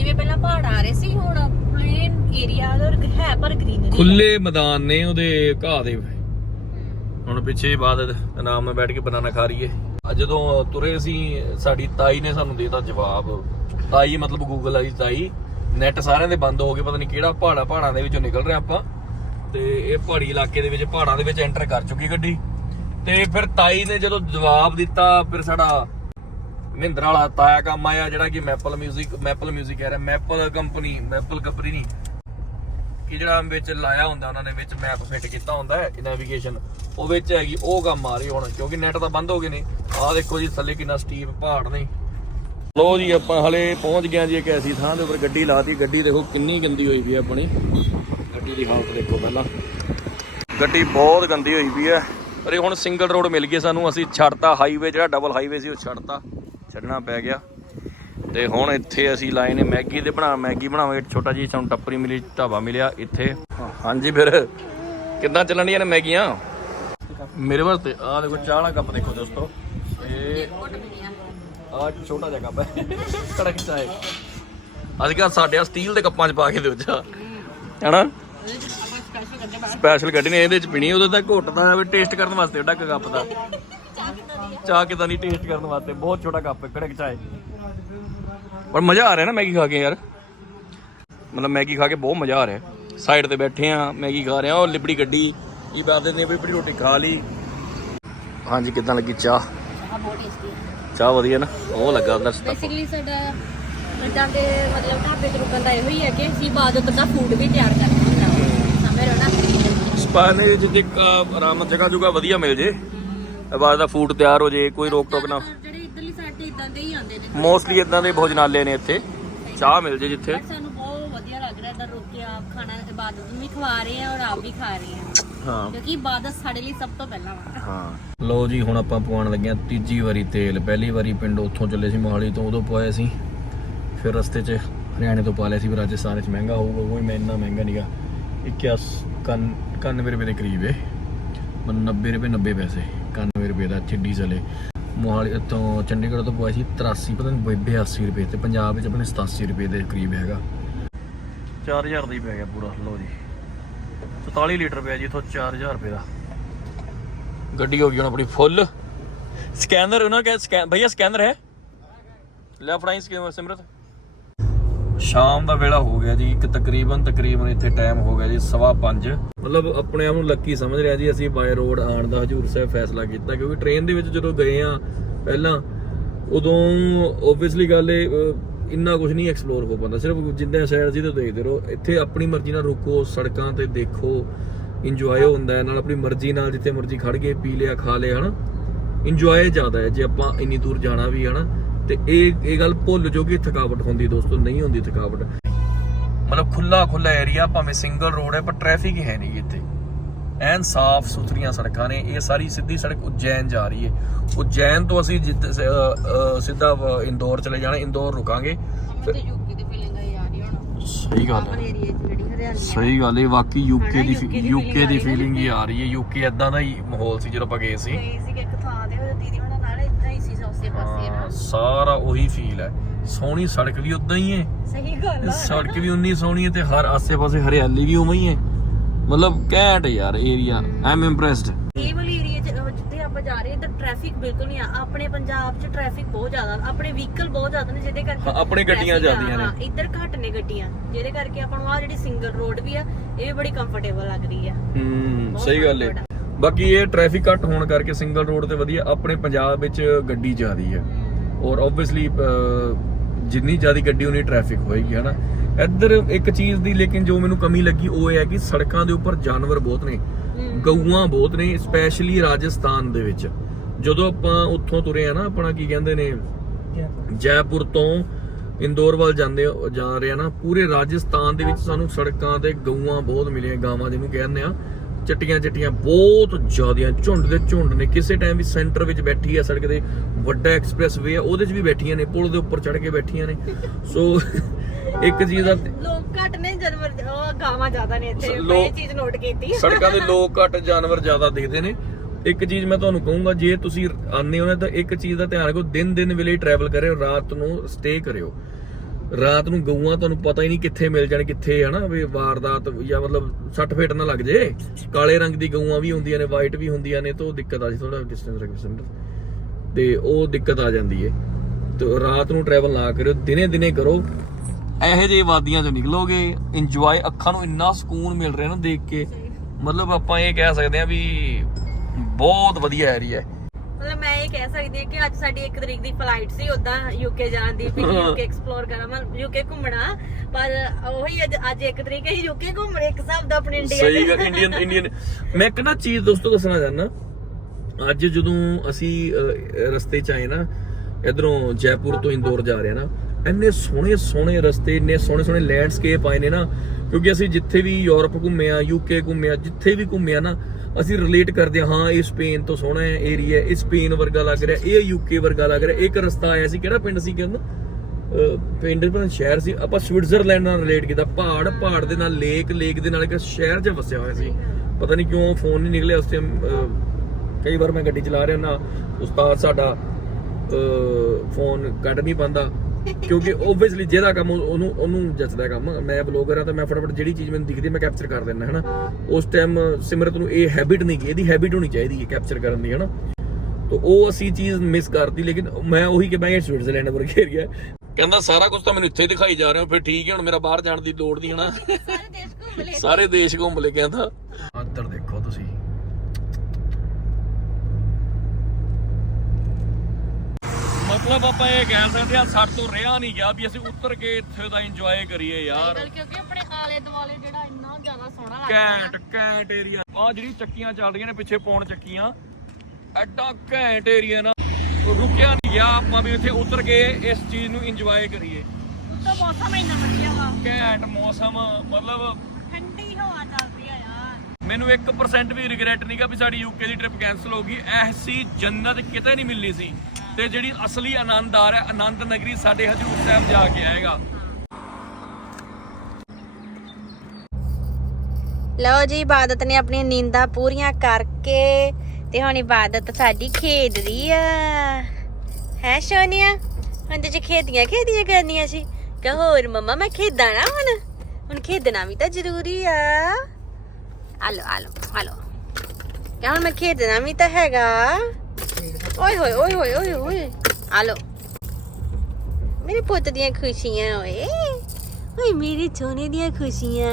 ਜਿਵੇਂ ਪਹਿਲਾਂ ਪਹਾੜ ਆ ਰਹੇ ਸੀ ਹੁਣ ਪਲੇਨ ਏਰੀਆ ਔਰ ਹੈ ਪਰ ਗ੍ਰੀਨਰੀ ਖੁੱਲੇ ਮੈਦਾਨ ਨੇ ਉਹਦੇ ਘਾਹ ਦੇ। ਹੁਣ ਪਿੱਛੇ ਬਾਅਦ ਆਰਾਮ ਨਾਲ ਬੈਠ ਕੇ ਬਨਾਨਾ ਖਾ ਰਹੀਏ। ਅੱਜ ਜਦੋਂ ਤੁਰੇ ਸੀ ਸਾਡੀ ਤਾਈ ਨੇ ਸਾਨੂੰ ਦੇਤਾ ਜਵਾਬ। ਤਾਈ ਮਤਲਬ ਗੂਗਲ ਵਾਲੀ ਤਾਈ ਨੈਟ ਸਾਰਿਆਂ ਦੇ ਬੰਦ ਹੋ ਗਏ ਪਤਾ ਨਹੀਂ ਕਿਹੜਾ ਪਹਾੜਾ ਪਹਾੜਾਂ ਦੇ ਵਿੱਚੋਂ ਨਿਕਲ ਰਿਹਾ ਆਪਾਂ। ਤੇ ਇਹ ਪਹਾੜੀ ਇਲਾਕੇ ਦੇ ਵਿੱਚ ਪਹਾੜਾਂ ਦੇ ਵਿੱਚ ਐਂਟਰ ਕਰ ਚੁੱਕੀ ਗੱਡੀ। ਤੇ ਫਿਰ ਤਾਈ ਨੇ ਜਦੋਂ ਜਵਾਬ ਦਿੱਤਾ ਫਿਰ ਸਾਡਾ ਮਹਿੰਦਰਾ ਵਾਲਾ ਤਾਇਆ ਕੰਮ ਆਇਆ ਜਿਹੜਾ ਕਿ ਮੈਪਲ 뮤직 ਮੈਪਲ 뮤직 ਕਹਿ ਰਿਹਾ ਮੈਪਲ ਕੰਪਨੀ ਮੈਪਲ ਕੰਪਨੀ ਨਹੀਂ ਕਿ ਜਿਹੜਾ ਵਿੱਚ ਲਾਇਆ ਹੁੰਦਾ ਉਹਨਾਂ ਨੇ ਵਿੱਚ ਮੈਪ ਫਿੱਟ ਕੀਤਾ ਹੁੰਦਾ ਹੈ ਨੈਵੀਗੇਸ਼ਨ ਉਹ ਵਿੱਚ ਹੈਗੀ ਉਹ ਕੰਮ ਆ ਰਹੀ ਹੁਣ ਕਿਉਂਕਿ ਨੈਟ ਤਾਂ ਬੰਦ ਹੋ ਗਏ ਨੇ ਆਹ ਦੇਖੋ ਜੀ ਥੱਲੇ ਕਿੰਨਾ ਸਟੀਪ ਪਹਾੜ ਨੇ ਲੋ ਜੀ ਆਪਾਂ ਹਲੇ ਪਹੁੰਚ ਗਏ ਹਾਂ ਜੀ ਇੱਕ ਐਸੀ ਥਾਂ ਦੇ ਉੱਪਰ ਗੱਡੀ ਲਾਤੀ ਗੱਡੀ ਦੇਖੋ ਕਿੰਨੀ ਗੰਦੀ ਹੋਈ ਪਈ ਹੈ ਆਪਣੀ ਗੱਡੀ ਦੀ ਹਾਲਤ ਦੇਖੋ ਪਹਿਲਾਂ ਗੱਡੀ ਬਹੁਤ ਗੰਦੀ ਹੋਈ ਪਈ ਹੈ ਪਰ ਇਹ ਹੁਣ ਸਿੰਗਲ ਰੋਡ ਮਿਲ ਗਈ ਸਾਨੂੰ ਅਸੀਂ ਛੱਡਤਾ ਹਾਈਵੇ ਜਿਹੜਾ ਡਬਲ ਹਾਈਵੇ ਸੀ ਉਹ ਛੱਡਤਾ ਛੱਡਣਾ ਪੈ ਗਿਆ। ਤੇ ਹੁਣ ਇੱਥੇ ਅਸੀਂ ਲਾਏ ਨੇ ਮੈਗੀ ਦੇ ਬਣਾ ਮੈਗੀ ਬਣਾਵਾਂਗੇ। ਛੋਟਾ ਜੀ ਸਾਨੂੰ ਟੱਪਰੀ ਮਿਲੀ ਢਾਬਾ ਮਿਲਿਆ ਇੱਥੇ। ਹਾਂਜੀ ਫਿਰ ਕਿੱਦਾਂ ਚੱਲਣੀਆਂ ਨੇ ਮੈਗੀਆਂ? ਮੇਰੇ ਵਾਸਤੇ ਆਹ ਦੇਖੋ ਚਾਹ ਵਾਲਾ ਕੱਪ ਦੇਖੋ ਦੋਸਤੋ। ਇਹ ਆਹ ਛੋਟਾ ਜਿਹਾ ਕੱਪ ਹੈ। ਕੜਕ ਚਾਹ ਅੱਜ ਕੱਲ੍ਹ ਸਾਡੇ ਆ ਸਟੀਲ ਦੇ ਕੱਪਾਂ 'ਚ ਪਾ ਕੇ ਦਿਓ ਚਾਹ। ਹੈਨਾ? ਸਪੈਸ਼ਲ ਗੱਡੀ ਨੇ ਇਹਦੇ 'ਚ ਪੀਣੀ ਉਹਦੇ ਤਾਂ ਘੁੱਟਦਾ ਵੀ ਟੇਸਟ ਕਰਨ ਵਾਸਤੇ ਓਡਾ ਕੱਪ ਦਾ। ਚਾਹ ਕਿਦਾਂ ਦੀ ਟੇਸਟ ਕਰਨ ਵਾਸਤੇ? ਬਹੁਤ ਛੋਟਾ ਕੱਪ ਹੈ ਕੜਕ ਚਾਹ ਹੈ। ਪਰ ਮਜ਼ਾ ਆ ਰਿਹਾ ਨਾ ਮੈਗੀ ਖਾ ਕੇ ਯਾਰ। ਮਤਲਬ ਮੈਗੀ ਖਾ ਕੇ ਬਹੁਤ ਮਜ਼ਾ ਆ ਰਿਹਾ। ਸਾਈਡ ਤੇ ਬੈਠੇ ਆ ਮੈਗੀ ਖਾ ਰਹੇ ਆ ਉਹ ਲਿਬੜੀ ਗੱਡੀ ਕੀ ਬਾਤ ਨੇ ਲਿਬੜੀ ਰੋਟੀ ਖਾ ਲਈ। ਹਾਂਜੀ ਕਿਦਾਂ ਲੱਗੀ ਚਾਹ? ਬਹੁਤ ਟੇਸਟੀ ਚਾਹ ਵਧੀਆ ਨਾ? ਉਹ ਲੱਗਾ ਅੰਦਰ ਸਟਫ ਬੇਸਿਕਲੀ ਸਾਡਾ ਇਦਾਂ ਦੇ ਮਤਲਬ ਢਾਬੇ ਤੇ ਰੁਕਣ ਦਾ ਇਹੋ ਹੀ ਹੈ ਕਿ ਅਸੀਂ ਇਬਾਦਤ ਦਾ ਫੂਡ ਵੀ ਤਿਆਰ ਕਰਨਾ ਹੁੰਦਾ। ਸਮਝ ਰਹੇ ਹੋ ਨਾ ਸਪਾ ਨੇ ਜਿੱਥੇ ਆਰਾਮ ਨਾਲ ਜਗ੍ਹਾ ਜੁਗਾ ਵਧੀਆ ਮਿਲ ਜੇ। ਬਾਅਦ ਦਾ ਫੂਡ ਤਿਆਰ ਹੋ ਜੇ ਕੋਈ ਰੋਕ ਟੋਕ ਨਾ। ਜਿਹੜੇ ਇਧਰਲੀ ਸਾਈਡ ਤੇ ਇਦਾਂ ਦੇ ਹੀ ਆਉਂਦੇ ਨੇ। ਮੋਸਟਲੀ ਇਦਾਂ ਦੇ ਭੋਜਨਾਲੇ ਨੇ ਇੱਥੇ। ਚਾਹ ਮਿਲ ਜੇ ਜਿੱਥੇ। ਬਟ ਸਾਨੂੰ ਬਹੁਤ ਵਧੀਆ ਲੱਗ ਰਿਹਾ ਇਦਾਂ ਰੁਕ ਕੇ ਆਪ ਖਾਣਾ ਇਬਾਦਤ ਨੂੰ ਵੀ ਖਵਾ ਰਹੇ ਆ ਔਰ ਆਪ ਵੀ ਖਾ ਰਹੇ ਆ। ਹਾਂ। ਕਿਉਂਕਿ ਇਬਾਦਤ ਸਾਡੇ ਲਈ ਸਭ ਤੋਂ ਪਹਿਲਾਂ ਵਾ। ਹਾਂ। ਲੋ ਜੀ ਹੁਣ ਆਪਾਂ ਪਵਾਉਣ ਲੱਗੇ ਆ ਤੀਜੀ ਵਾਰੀ ਤੇਲ। ਪਹਿਲੀ ਵਾਰੀ ਪਿੰਡ ਉੱਥੋਂ ਚੱਲੇ ਸੀ ਮੋਹਾਲੀ ਤੋਂ ਉਦੋਂ ਪਵਾਇਆ ਸੀ। ਫਿਰ ਰਸਤੇ 'ਚ ਹਰਿਆਣੇ ਤੋਂ ਪਾ ਲਿਆ ਸੀ ਵੀ ਰਾਜਸਥਾਨ 'ਚ ਮਹਿੰਗਾ ਹੋਊਗਾ ਕੋਈ ਮੈਂ ਇੰਨਾ ਮਹਿੰਗਾ ਨਹੀਂਗਾ 81 91 ਰੁਪਏ ਦੇ ਕਰੀਬ ਹੈ ਮਨ 90 ਰੁਪਏ 90 ਪੈਸੇ। 91 ਰੁਪਏ ਦਾ ਇੱਥੇ ਡੀਜ਼ਲ ਹੈ ਮੋਹਾਲੀ ਤੋਂ ਚੰਡੀਗੜ੍ਹ ਤੋਂ ਪਵਾਇਆ ਸੀ 83 ਪਤਾ ਨਹੀਂ 82 ਰੁਪਏ ਤੇ ਪੰਜਾਬ ਵਿੱਚ ਆਪਣੇ 87 ਰੁਪਏ ਦੇ ਕਰੀਬ ਹੈਗਾ। 4000 ਦਾ ਹੀ ਪੈ ਗਿਆ ਪੂਰਾ ਲੋ ਜੀ। 44 ਲੀਟਰ ਪਿਆ ਜੀ ਇਥੋਂ 4000 ਰੁਪਏ ਦਾ। ਗੱਡੀ ਹੋ ਗਈ ਹੁਣ ਆਪਣੀ ਫੁੱਲ। ਸਕੈਨਰ ਉਹਨਾਂ ਕਹੇ ਸਕੈਨ ਭਈਆ ਸਕੈਨਰ ਹੈ। ਲੈ ਫੜਾਈ ਸਕੈਨਰ ਸਿਮਰਤ। ਸ਼ਾਮ ਦਾ ਵੇਲਾ ਹੋ ਗਿਆ ਜੀ, ਇੱਕ ਤਕਰੀਬਨ ਤਕਰੀਬਨ ਇੱਥੇ ਟਾਈਮ ਹੋ ਗਿਆ ਜੀ, ਸਵਾ ਪੰਜ। ਮਤਲਬ ਆਪਣੇ ਆਪ ਨੂੰ ਲੱਕੀ ਸਮਝ ਰਿਹਾ ਜੀ, ਅਸੀਂ ਬਾਏ ਰੋਡ ਆਉਣ ਦਾ ਹਜੂਰ ਸਾਹਿਬ ਫੈਸਲਾ ਕੀਤਾ, ਕਿਉਂਕਿ ਟ੍ਰੇਨ ਦੇ ਵਿੱਚ ਜਦੋਂ ਗਏ ਆ ਪਹਿਲਾਂ, ਉਦੋਂ ਓਬਵੀਅਸਲੀ ਗੱਲ ਇਹ ਇੰਨਾ ਕੁਝ ਨਹੀਂ ਐਕਸਪਲੋਰ ਹੋ ਪਾਉਂਦਾ, ਸਿਰਫ ਜਿੰਨੇ ਸ਼ਹਿਰ ਸੀ ਤੇ ਦੇਖਦੇ ਰਹੋ, ਇੱਥੇ ਆਪਣੀ ਮਰਜ਼ੀ ਨਾਲ ਰੁਕੋ, ਸੜਕਾਂ ਤੇ ਦੇਖੋ ਇੰਜੋਏ ਹੁੰਦਾ ਹੈ, ਨਾਲ ਆਪਣੀ ਮਰਜ਼ੀ ਨਾਲ ਜਿੱਥੇ ਮਰਜ਼ੀ ਖੜ ਕੇ ਪੀ ਲਿਆ, ਖਾ ਲਿਆ, ਹਨਾ? ਇੰਜੋਏ ਜ਼ਿਆਦਾ ਹੈ, ਜੇ ਆਪਾਂ ਇੰਨੀ ਦੂਰ ਜਾਣਾ ਵੀ ਹਨਾ ਤੇ ਇਹ ਇਹ ਗੱਲ ਭੁੱਲ ਜੋ ਕਿ ਥਕਾਵਟ ਹੁੰਦੀ ਦੋਸਤੋ ਨਹੀਂ ਹੁੰਦੀ ਥਕਾਵਟ। ਮਤਲਬ ਖੁੱਲਾ ਖੁੱਲਾ ਏਰੀਆ ਭਾਵੇਂ ਸਿੰਗਲ ਰੋਡ ਹੈ ਪਰ ਟ੍ਰੈਫਿਕ ਹੀ ਹੈ ਨਹੀਂ ਇੱਥੇ। ਐਨ ਸਾਫ਼ ਸੁਥਰੀਆਂ ਸੜਕਾਂ ਨੇ ਇਹ ਸਾਰੀ ਸਿੱਧੀ ਸੜਕ ਉਜੈਨ ਜਾ ਰਹੀ ਹੈ। ਉਜੈਨ ਤੋਂ ਅਸੀਂ ਸਿੱਧਾ ਇੰਦੌਰ ਚਲੇ ਜਾਣਾ ਇੰਦੌਰ ਰੁਕਾਂਗੇ। ਤੇ ਯੂਕੇ ਦੀ ਫੀਲਿੰਗ ਆ ਯਾਰ ਹੁਣ ਸਹੀ ਗੱਲ ਆ। ਸਹੀ ਗੱਲ ਹੈ ਵਾਕਈ ਯੂਕੇ ਦੀ ਯੂਕੇ ਦੀ ਫੀਲਿੰਗ ਹੀ ਆ ਰਹੀ ਹੈ ਯੂਕੇ ਇਦਾਂ ਦਾ ਹੀ ਮਾਹੌਲ ਸੀ ਜਦੋਂ ਆਪਾਂ ਗਏ ਸੀ ਗਈ ਸੀ ਕਿ ਇੱਕ ਥਾਂ ਤੇ ਉਹ ਦੀਦੀ ਹੁਣਾਂ ਨਾਲ ਇਦਾਂ ਹੀ ਸੀ ਉਸੇ ਪਾਸੇ ਹਾਂ, ਨਾ ਸਾਰਾ ਉਹੀ ਫੀਲ ਹੈ। ਸੋਹਣੀ ਸੜਕ ਵੀ ਉਦਾਂ ਹੀ ਹੈ। ਸਹੀ ਗੱਲ ਆ। ਸੜਕ ਵੀ ਉਨੀ ਸੋਹਣੀ ਹੈ ਤੇ ਹਰ ਆਸੇ-ਪਾਸੇ ਹਰਿਆਲੀ ਵੀ ਉਵੇਂ ਹੀ ਹੈ। ਮਤਲਬ ਘੈਂਟ ਯਾਰ ਏਰੀਆ ਆਮ ਇੰਪ੍ਰੈਸਡ ਇਹ ਵਾਲੀ ਏਰੀਆ 'ਚ ਅਹ ਜਿੱਥੇ ਆਪਾਂ ਜਾ ਰਹੇ ਹਾਂ ਤਾਂ ਟ੍ਰੈਫਿਕ ਬਿਲਕੁਲ ਨਹੀਂ ਆ। ਆਪਣੇ ਪੰਜਾਬ 'ਚ ਟ੍ਰੈਫਿਕ ਬਹੁਤ ਜ਼ਿਆਦਾ। ਆਪਣੇ ਵਹੀਕਲ ਬਹੁਤ ਜ਼ਿਆਦਾ ਨੇ ਜਿਹਦੇ ਕਰਕੇ ਹਾਂ, ਆਪਣੀ ਗੱਡੀਆਂ traffic ਆ, ਜਾਂਦੀਆਂ ਨੇ। ਹਾਂ, ਇੱਧਰ ਘੱਟ ਨੇ ਗੱਡੀਆਂ। ਜਿਹਦੇ ਕਰਕੇ ਆਪਾਂ ਨੂੰ ਆ ਜਿਹੜੀ ਸਿੰਗਲ ਰੋਡ ਵੀ ਆ ਇਹ ਵੀ ਬੜੀ ਕੰਫਰਟੇਬਲ ਲੱਗ ਰਹੀ ਆ। ਹੂੰ ਸਹੀ ਗੱਲ ਹੈ ਬਾਕੀ ਇਹ ਟ੍ਰੈਫਿਕ ਘੱਟ ਹੋਣ ਕਰਕੇ ਸਿੰਗਲ ਰੋਡ ਤੇ ਵਧੀਆ ਆਪਣੇ ਪੰਜਾਬ ਵਿੱਚ ਗੱਡੀ ਜ਼ਿਆਦੀ ਹੈ। ਔਰ ਆਬਵੀਅਸਲੀ ਜਿੰਨੀ ਜ਼ਿਆਦਾ ਗੱਡੀ ਉਨੀ ਟ੍ਰੈਫਿਕ ਹੋਏਗੀ ਹਨਾ? ਇੱਧਰ ਇੱਕ ਚੀਜ਼ ਦੀ ਲੇਕਿਨ ਜੋ ਮੈਨੂੰ ਕਮੀ ਲੱਗੀ ਉਹ ਇਹ ਹੈ ਕਿ ਸੜਕਾਂ ਦੇ ਉੱਪਰ ਜਾਨਵਰ ਬਹੁਤ ਨੇ। ਗਊਆਂ ਬਹੁਤ ਨੇ ਸਪੈਸ਼ਲੀ ਰਾਜਸਥਾਨ ਦੇ ਵਿੱਚ। ਜਦੋਂ ਆਪਾਂ ਉੱਥੋਂ ਤੁਰੇ ਆ ਨਾ ਆਪਣਾ ਕੀ ਕਹਿੰਦੇ ਨੇ ਜੈਪੁਰ। ਤੋਂ ਇੰਦੌਰ ਵੱਲ ਜਾਂਦੇ ਜਾ ਰਹੇ ਆ ਨਾ ਪੂਰੇ ਰਾਜਸਥਾਨ ਦੇ ਵਿੱਚ ਸਾਨੂੰ ਸੜਕਾਂ ਤੇ ਗਊਆਂ ਬਹੁਤ ਮਿਲੀਆਂ ਗਾਵਾਂ ਜਿਹਨੂੰ ਕਹਿੰਦੇ ਆ। ਚਟੀਆਂ ਚਟੀਆਂ ਬਹੁਤ ਜ਼ਿਆਦੀਆਂ ਝੁੰਡ ਦੇ ਝੁੰਡ ਨੇ। ਕਿਸੇ ਟਾਈਮ ਵੀ ਸੈਂਟਰ ਵਿੱਚ ਬੈਠੀ ਆ ਸੜਕ ਦੇ ਵੱਡਾ ਐਕਸਪ੍ਰੈਸ ਵੇ ਆ ਉਹਦੇ 'ਚ ਵੀ ਬੈਠੀਆਂ ਨੇ ਪੁਲ ਦੇ ਉੱਪਰ ਚੜ ਕੇ ਬੈਠੀਆਂ ਨੇ। ਸੋ ਇੱਕ ਚੀਜ਼ ਦਾ ਲੋਕ ਘੱਟ ਨੇ ਜਾਨਵਰ ਉਹ ਗਾਵਾਂ ਜ਼ਿਆਦਾ ਨੇ ਇੱਥੇ। ਮੈਂ ਇਹ ਚੀਜ਼ ਨੋਟ ਕੀਤੀ। ਸੜਕਾਂ ਦੇ ਲੋਕ ਘੱਟ ਜਾਨਵਰ ਜ਼ਿਆਦਾ ਦਿਖਦੇ ਨੇ। ਇੱਕ ਚੀਜ਼ ਮੈਂ ਤੁਹਾਨੂੰ ਕਹੂੰਗਾ ਜੇ ਤੁਸੀਂ ਆਨੇ ਹੋ ਤਾਂ ਇੱਕ ਚੀਜ਼ ਦਾ ਧਿਆਨ ਰੱਖੋ ਦਿਨ ਦਿਨ ਵੇਲੇ ਟਰੈਵਲ ਕਰਿਓ ਰਾਤ ਨੂੰ ਸਟੇ ਕਰਿਓ। ਰਾਤ ਨੂੰ ਗਊਆਂ ਤੁਹਾਨੂੰ ਪਤਾ ਹੀ ਨਹੀਂ ਕਿੱਥੇ ਮਿਲ ਜਾਣ, ਕਿੱਥੇ ਹਨਾ, ਵੀ ਵਾਰਦਾਤ ਜਾਂ ਮਤਲਬ ਸੱਟ ਫੇਟ ਨਾ ਲੱਗ ਜੇ। ਕਾਲੇ ਰੰਗ ਦੀ ਗਊਆਂ ਵੀ ਹੁੰਦੀਆਂ ਨੇ ਵਾਈਟ ਵੀ ਹੁੰਦੀਆਂ ਨੇ, ਤਾਂ ਉਹ ਦਿੱਕਤ ਆ ਜੀ ਥੋੜਾ ਡਿਸਟੈਂਸ ਰੱਖ ਸਿੰਦਰ ਤੇ ਉਹ ਦਿੱਕਤ ਆ ਜਾਂਦੀ ਏ। ਤੇ ਰਾਤ ਨੂੰ ਟਰੈਵਲ ਨਾ ਕਰਿਓ, ਦਿਨੇ ਦਿਨੇ ਕਰੋ। ਇਹੋ ਜਿਹੇ ਵਾਦੀਆਂ ਚੋਂ ਨਿਕਲੋਗੇ ਇੰਜੋਏ ਅੱਖਾਂ ਨੂੰ ਇੰਨਾ ਸਕੂਨ ਮਿਲ ਰਿਹਾ ਨਾ ਦੇਖ ਕੇ। ਮਤਲਬ ਆਪਾਂ ਇਹ ਕਹਿ ਸਕਦੇ ਆ ਵੀ ਬਹੁਤ ਵਧੀਆ ਏਰੀਆ ਹੈ। ਮਤਲਬ ਮੈਂ ਇਹ ਕਹਿ ਸਕਦੀ ਹਾਂ ਕਿ ਅੱਜ ਸਾਡੀ 1 ਤਰੀਕ ਦੀ ਫਲਾਈਟ ਸੀ ਉਦਾਂ ਯੂਕੇ ਜਾਣ ਦੀ ਵੀ ਯੂਕੇ ਐਕਸਪਲੋਰ ਕਰਾਂ ਮੈਂ ਯੂਕੇ ਘੁੰਮਣਾ। ਪਰ ਉਹੀ ਅੱਜ ਅੱਜ 1 ਤਰੀਕ ਹੈ ਯੂਕੇ ਘੁੰਮ ਰਹੇ ਇੱਕ ਹਿਸਾਬ ਦਾ ਆਪਣੇ ਇੰਡੀਆ ਸਹੀ ਗੱਲ ਇੰਡੀਅਨ ਇੰਡੀਅਨ ਮੈਂ ਇੱਕ ਨਾ ਚੀਜ਼ ਦੋਸਤੋ ਦੱਸਣਾ ਚਾਹਨਾ ਅੱਜ ਜਦੋਂ ਅਸੀਂ ਰਸਤੇ 'ਚ ਆਏ ਨਾ ਇਧਰੋਂ ਜੈਪੁਰ ਤੋਂ ਇੰਦੌਰ ਜਾ ਰਹੇ ਨਾ ਇੰਨੇ ਸੋਹਣੇ ਸੋਹਣੇ ਰਸਤੇ ਇੰਨੇ ਸੋਹਣੇ ਸੋਹਣੇ ਲੈਂਡਸਕੇਪ ਆਏ ਨੇ ਨਾ ਕਿਉਂਕਿ ਅਸੀਂ ਜਿੱਥੇ ਵੀ ਯੂਰਪ ਘੁੰਮੇ ਆ ਯੂਕੇ ਘੁੰਮੇ ਆ, ਜਿੱਥੇ ਵੀ ਘੁੰਮੇ ਆ ਨਾ, ਅਸੀਂ ਰਿਲੇਟ ਕਰਦੇ ਹਾਂ ਹਾਂ, ਇਹ ਸਪੇਨ ਤੋਂ ਸੋਹਣਾ ਹੈ ਏਰੀਆ ਇਹ ਸਪੇਨ ਵਰਗਾ ਲੱਗ ਰਿਹਾ, ਇਹ ਯੂਕੇ ਵਰਗਾ ਲੱਗ ਰਿਹਾ, ਇੱਕ ਰਸਤਾ ਆਇਆ ਸੀ, ਕਿਹੜਾ ਪਿੰਡ ਸੀ ਕਹਿੰਦਾ ਅਹ ਪਿੰਡ ਪਰ ਸ਼ਹਿਰ ਸੀ, ਆਪਾਂ ਸਵਿਟਜ਼ਰਲੈਂਡ ਨਾਲ ਰਿਲੇਟ ਕੀਤਾ, ਪਹਾੜ ਪਹਾੜ ਦੇ ਨਾਲ ਲੇਕ ਲੇਕ ਦੇ ਨਾਲ ਇੱਕ ਸ਼ਹਿਰ 'ਚ ਵਸਿਆ ਹੋਇਆ ਸੀ। ਪਤਾ ਨਹੀਂ ਕਿਉਂ ਫੋਨ ਨਹੀਂ ਨਿਕਲਿਆ ਉਸ ਟਾਈਮ ਕਈ ਵਾਰ ਮੈਂ ਗੱਡੀ ਚਲਾ ਰਿਹਾ ਨਾ ਉਸਤਾਦ ਸਾਡਾ ਫੋਨ ਕੱਢ ਨਹੀਂ ਪਾਉਂਦਾ। ਕਿਉਂਕਿ ਓਬਵੀਅਸਲੀ ਜਿਹਦਾ ਕੰਮ ਉਹ- ਉਹਨੂੰ ਉਹਨੂੰ ਜੱਜਦਾ ਕੰਮ। ਮੈਂ ਬਲੌਗਰ ਆ ਤਾਂ ਮੈਂ ਫਟਾਫਟ ਜਿਹੜੀ ਚੀਜ਼ ਮੈਨੂੰ ਦਿਖਦੀ ਮੈਂ ਕੈਪਚਰ ਕਰ ਦਿੰਦਾ ਹਨਾ? ਉਸ ਟਾਈਮ ਸਿਮਰਤ ਨੂੰ ਇਹ ਹੈਬਿਟ ਨਹੀਂ ਗਈ ਇਹਦੀ ਹੈਬਿਟ ਹੋਣੀ ਚਾਹੀਦੀ ਹੈ ਕੈਪਚਰ ਕਰਨ ਦੀ ਹਨਾ? ਤੋ ਉਹ ਅਸੀਂ ਚੀਜ਼ ਮਿਸ ਕਰਤੀ ਲੇਕਿਨ ਮੈਂ ਉਹੀ ਕਿ ਮੈਂ ਇਹ ਸਵਿਟਜ਼ਰਲੈਂਡ ਵਰਗੇ ਏਰੀਆ ਕਹਿੰਦਾ ਸਾਰਾ ਕੁਝ ਤਾਂ ਮੈਨੂੰ ਇੱਥੇ ਦਿਖਾਈ ਜਾ ਰਿਹਾ ਫਿਰ ਠੀਕ ਹੈ ਹੁਣ ਮੇਰਾ ਬਾਹਰ ਜਾਣ ਦੀ ਲੋੜ ਨਹੀਂ ਹਨਾ? ਸਾਰੇ ਦੇਸ਼ ਘੁੰਮ ਲਏ। ਸਾਰੇ ਦੇਸ਼ ਘੁੰਮ ਲੈ ਕਹਿੰਦਾ। ਅੰਦਰ ਦੇਖੋ ਤੁਸੀਂ। ਮਤਲਬ ਆਪਾਂ ਇਹ ਕਹਿ ਸਕਦੇ ਆ ਸਾਡੇ ਤੋਂ ਰਿਹਾ ਨਹੀਂ ਗਿਆ ਵੀ ਅਸੀਂ ਉੱਤਰ ਕੇ ਇੱਥੇ ਦਾ ਇੰਜੋਏ ਕਰੀਏ ਯਾਰ। ਕਿਉਂਕਿ ਆਪਣੇ ਆਲੇ ਦੁਆਲੇ ਜਿਹੜਾ ਇੰਨਾ ਜ਼ਿਆਦਾ ਸੋਹਣਾ ਲੱਗਦਾ ਘੈਂਟ ਘੈਂਟ ਏਰੀਆ ਆ ਜਿਹੜੀ ਚੱਕੀਆਂ ਚੱਲ ਰਹੀਆਂ ਨੇ ਪਿੱਛੇ ਪੌਣ ਚੱਕੀਆਂ ਐਡਾ ਘੈਂਟ ਏਰੀਆ ਨਾ। ਰੁਕਿਆ ਨਹੀਂ ਗਿਆ ਆਪਾਂ ਵੀ ਇੱਥੇ ਉਤਰ ਕੇ ਇਸ ਚੀਜ਼ ਨੂੰ ਇੰਜੋਏ ਕਰੀਏ। ਉੱਤੋਂ ਮੌਸਮ ਇੰਨਾ ਵਧੀਆ ਵਾ। ਘੈਂਟ ਮੌਸਮ ਮਤਲਬ ਠੰਡੀ ਹਵਾ ਚੱਲਦੀ ਆ ਯਾਰ। ਮੈਨੂੰ 1% ਵੀ ਰਿਗਰੈਟ ਨਹੀਂਗਾ ਵੀ ਸਾਡੀ ਯੂਕੇ ਦੀ ਟ੍ਰਿਪ ਕੈਨਸਲ ਹੋ ਗਈ। ਐਸੀ ਜੰਨਤ ਕਿਤੇ ਨਹੀਂ ਮਿਲਣੀ ਸੀ। ਤੇ ਜਿਹੜੀ ਅਸਲੀ ਆਨੰਦ ਆ ਰਿਹਾ ਆਨੰਦ ਨਗਰੀ ਸਾਡੇ ਹਜੂਰ ਸਾਹਿਬ ਜਾ ਕੇ ਆਏਗਾ। ਲਓ ਜੀ, ਇਬਾਦਤ ਨੇ ਆਪਣੀਆਂ ਨੀਂਦਾਂ ਪੂਰੀਆਂ ਕਰਕੇ ਤੇ ਹੁਣ ਇਬਾਦਤ ਸਾਡੀ ਖੇਡ ਰਹੀ ਆ। ਹੈ ਸੋਨੀਆ, ਹੁਣ ਤੇ ਜੇ ਖੇਡੀਆਂ ਖੇਡੀਆਂ ਕਰਨੀਆਂ ਸੀ ਕਿ ਹੋਰ ਮਮਾ, ਮੈਂ ਖੇਡਾਂ ਨਾ ਹੁਣ। ਹੁਣ ਖੇਡਣਾ ਵੀ ਤਾਂ ਜ਼ਰੂਰੀ ਆ। ਆਲੋ ਆਲੋ ਆਲੋ ਕਿ ਹੁਣ ਮੈਂ ਖੇਡਣਾ ਵੀ ਤਾਂ ਹੈਗਾ। ਓਏ ਹੋਏ ਓਏ ਹੋਏ ਓਏ ਹੋਏ। ਆਲੋ ਮੇਰੇ ਪੁੱਤ ਦੀਆਂ ਖੁਸ਼ੀਆਂ ਓਏ। ਓਏ, ਮੇਰੇ ਸੋਨੇ ਦੀਆਂ ਖੁਸ਼ੀਆਂ।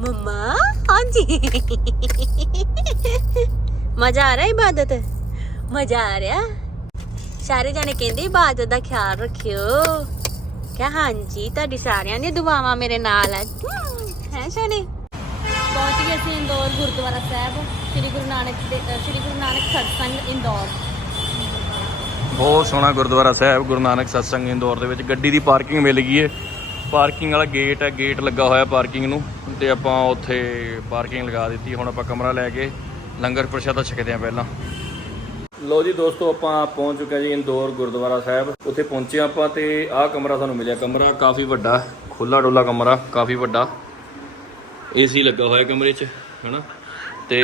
ਮੰਮਾ, ਹਾਂਜੀ। ਮਜ਼ਾ ਆ ਰਿਹਾ ਇਬਾਦਤ? ਮਜ਼ਾ ਆ ਰਿਹਾ। ਸਾਰੇ ਜਾਣੇ ਕਹਿੰਦੇ ਇਬਾਦਤ ਦਾ ਖਿਆਲ ਰੱਖਿਓ। ਕਿਹਾ, ਹਾਂਜੀ, ਤੁਹਾਡੀ ਸਾਰਿਆਂ ਦੀਆਂ ਦੁਆਵਾਂ ਮੇਰੇ ਨਾਲ ਹੈ ਹੈ, ਸੋਨੇ? ਪਹੁੰਚ ਗਏ ਅਸੀਂ ਇੰਦੌਰ ਗੁਰਦੁਆਰਾ ਸਾਹਿਬ ਸ੍ਰੀ ਗੁਰੂ ਨਾਨਕ ਦੇ ਅ, ਸ੍ਰੀ ਗੁਰੂ ਨਾਨਕ ਸਤਸੰਗ ਇੰਦੌਰ। ਬਹੁਤ ਸੋਹਣਾ ਗੁਰਦੁਆਰਾ ਸਾਹਿਬ ਗੁਰੂ ਨਾਨਕ ਸਤਸੰਗ ਇੰਦੌਰ ਦੇ ਵਿੱਚ। ਗੱਡੀ ਦੀ ਪਾਰਕਿੰਗ ਮਿਲ ਗਈ ਹੈ ਪਾਰਕਿੰਗ ਵਾਲਾ ਗੇਟ ਹੈ ਗੇਟ ਲੱਗਾ ਹੋਇਆ ਪਾਰਕਿੰਗ ਨੂੰ। ਤੇ ਆਪਾਂ ਉੱਥੇ ਪਾਰਕਿੰਗ ਲਗਾ ਦਿੱਤੀ। ਹੁਣ ਆਪਾਂ ਕਮਰਾ ਲੈ ਕੇ ਲੰਗਰ ਪ੍ਰਸ਼ਾਦਾ ਛਕਦੇ ਹਾਂ ਪਹਿਲਾਂ। ਲੋ ਜੀ ਦੋਸਤੋ ਆਪਾਂ ਪਹੁੰਚ ਚੁੱਕੇ ਹਾਂ ਜੀ ਇੰਦੌਰ ਗੁਰਦੁਆਰਾ ਸਾਹਿਬ। ਉੱਥੇ ਪਹੁੰਚੇ ਆਪਾਂ ਤੇ ਆਹ ਕਮਰਾ ਸਾਨੂੰ ਮਿਲਿਆ। ਕਮਰਾ ਕਾਫੀ ਵੱਡਾ ਖੁੱਲਾ ਡੋਲਾ ਕਮਰਾ ਕਾਫੀ ਵੱਡਾ। ਏਸੀ ਲੱਗਾ ਹੋਇਆ ਕਮਰੇ 'ਚ, ਹਨਾ? ਤੇ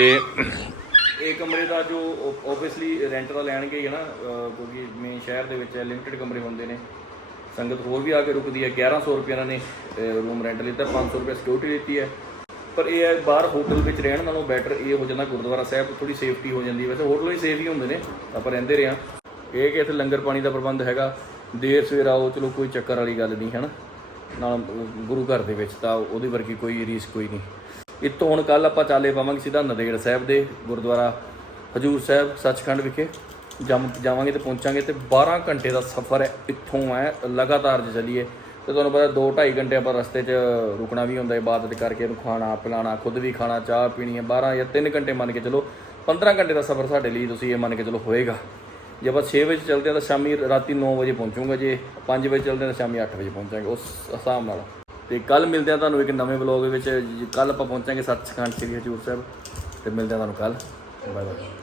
ਇਹ ਕਮਰੇ ਦਾ ਜੋ ਓਬਵੀਅਸਲੀ ਰੈਂਟ ਦਾ ਲੈਣਗੇ ਹੀ ਹਨਾ ਅਹ, ਕਿਉਂਕਿ ਮੇਨ ਸ਼ਹਿਰ ਦੇ ਵਿੱਚ ਲਿਮਿਟਿਡ ਕਮਰੇ ਹੁੰਦੇ ਨੇ। ਸੰਗਤ ਹੋਰ ਵੀ ਆ ਕੇ ਰੁਕਦੀ ਹੈ 1100 ਰੁਪਏ ਇਹਨਾਂ ਨੇ ਰੂਮ ਰੈਂਟ ਲਿੱਤਾ 500 ਰੁਪਏ ਸਿਕਿਉਰਿਟੀ ਦਿੱਤੀ ਹੈ। ਪਰ ਇਹ ਹੈ, ਬਾਹਰ ਹੋਟਲ ਵਿੱਚ ਰਹਿਣ ਨਾਲੋਂ ਬੈਟਰ ਇਹ ਹੋ ਜਾਂਦਾ ਗੁਰਦੁਆਰਾ ਸਾਹਿਬ ਥੋੜੀ ਸੇਫਟੀ ਹੋ ਜਾਂਦੀ ਵੈਸੇ ਹੋਟਲ ਵੀ ਸੇਫ ਹੀ ਹੁੰਦੇ ਨੇ, ਆਪਾਂ ਰਹਿੰਦੇ ਰਹੇ ਹਾਂ। ਇਹ ਕਿ ਇੱਥੇ ਲੰਗਰ ਪਾਣੀ ਦਾ ਪ੍ਰਬੰਧ ਹੈਗਾ, ਦੇਰ ਸਵੇਰ ਆਓ, ਚਲੋ ਕੋਈ ਚੱਕਰ ਵਾਲੀ ਗੱਲ ਨਹੀਂ ਹੈ ਨਾ ਨਾਲ ਗੁਰੂ ਘਰ ਦੇ ਵਿੱਚ ਤਾਂ ਉਹਦੀ ਵਰਗੀ ਕੋਈ ਰੀਸ ਕੋਈ ਨਹੀਂ। ਇੱਥੋਂ ਹੁਣ ਕੱਲ ਆਪਾਂ ਚਾਲੇ ਪਾਵਾਂਗੇ ਸਿੱਧਾ ਨੰਦੇੜ ਸਾਹਿਬ ਦੇ ਗੁਰਦੁਆਰਾ ਹਜੂਰ ਸਾਹਿਬ, ਸੱਚਖੰਡ ਵਿਖੇ। ਜਮ ਜਾਵਾਂਗੇ ਤੇ ਪਹੁੰਚਾਂਗੇ ਤੇ 12 ਘੰਟੇ ਦਾ ਸਫ਼ਰ ਹੈ, ਇੱਥੋਂ ਹੈ, ਲਗਾਤਾਰ ਜੇ ਚੱਲੀਏ। ਤੇ ਤੁਹਾਨੂੰ ਪਤਾ 2 2.5 ਘੰਟੇ ਆਪਾਂ ਰਸਤੇ 'ਚ ਰੁਕਣਾ ਵੀ ਹੁੰਦਾ, ਇਬਾਦਤ ਕਰਕੇ ਇਹਨੂੰ ਖਾਣਾ ਪਿਲਾਣਾ ਖੁਦ ਵੀ ਖਾਣਾ, ਚਾਹ ਪੀਣੀ ਹੈ। 12 ਜਾਂ 3 ਘੰਟੇ ਮੰਨ ਕੇ ਚਲੋ 15 ਘੰਟੇ ਦਾ ਸਫ਼ਰ ਸਾਡੇ ਲਈ ਤੁਸੀਂ ਇਹ ਮੰਨ ਕੇ ਚਲੋ ਹੋਏਗਾ। ਜੇ ਆਪਾਂ 6 ਵਜੇ ਚੱਲਦੇ ਹਾਂ ਤਾਂ ਸ਼ਾਮੀ ਰਾਤੀ 9 ਵਜੇ ਪਹੁੰਚੂਗਾ ਜੇ 5 ਵਜੇ ਚੱਲਦੇ ਹਾਂ ਤਾਂ ਸ਼ਾਮੀ 8 ਵਜੇ ਪਹੁੰਚਾਂਗੇ, ਉਸ ਹਿਸਾਬ ਨਾਲ। ਤੇ ਕੱਲ ਮਿਲਦੇ ਹਾਂ ਤੁਹਾਨੂੰ ਇੱਕ ਨਵੇਂ ਵਲੌਗ ਵਿੱਚ ਕੱਲ ਆਪਾਂ ਪਹੁੰਚਾਂਗੇ ਸੱਚਖੰਡ ਸ੍ਰੀ ਹਜੂਰ ਸਾਹਿਬ, ਤੇ ਮਿਲਦੇ ਹਾਂ ਤੁਹਾਨੂੰ ਕੱਲ ਬਾਏ ਬਾਏ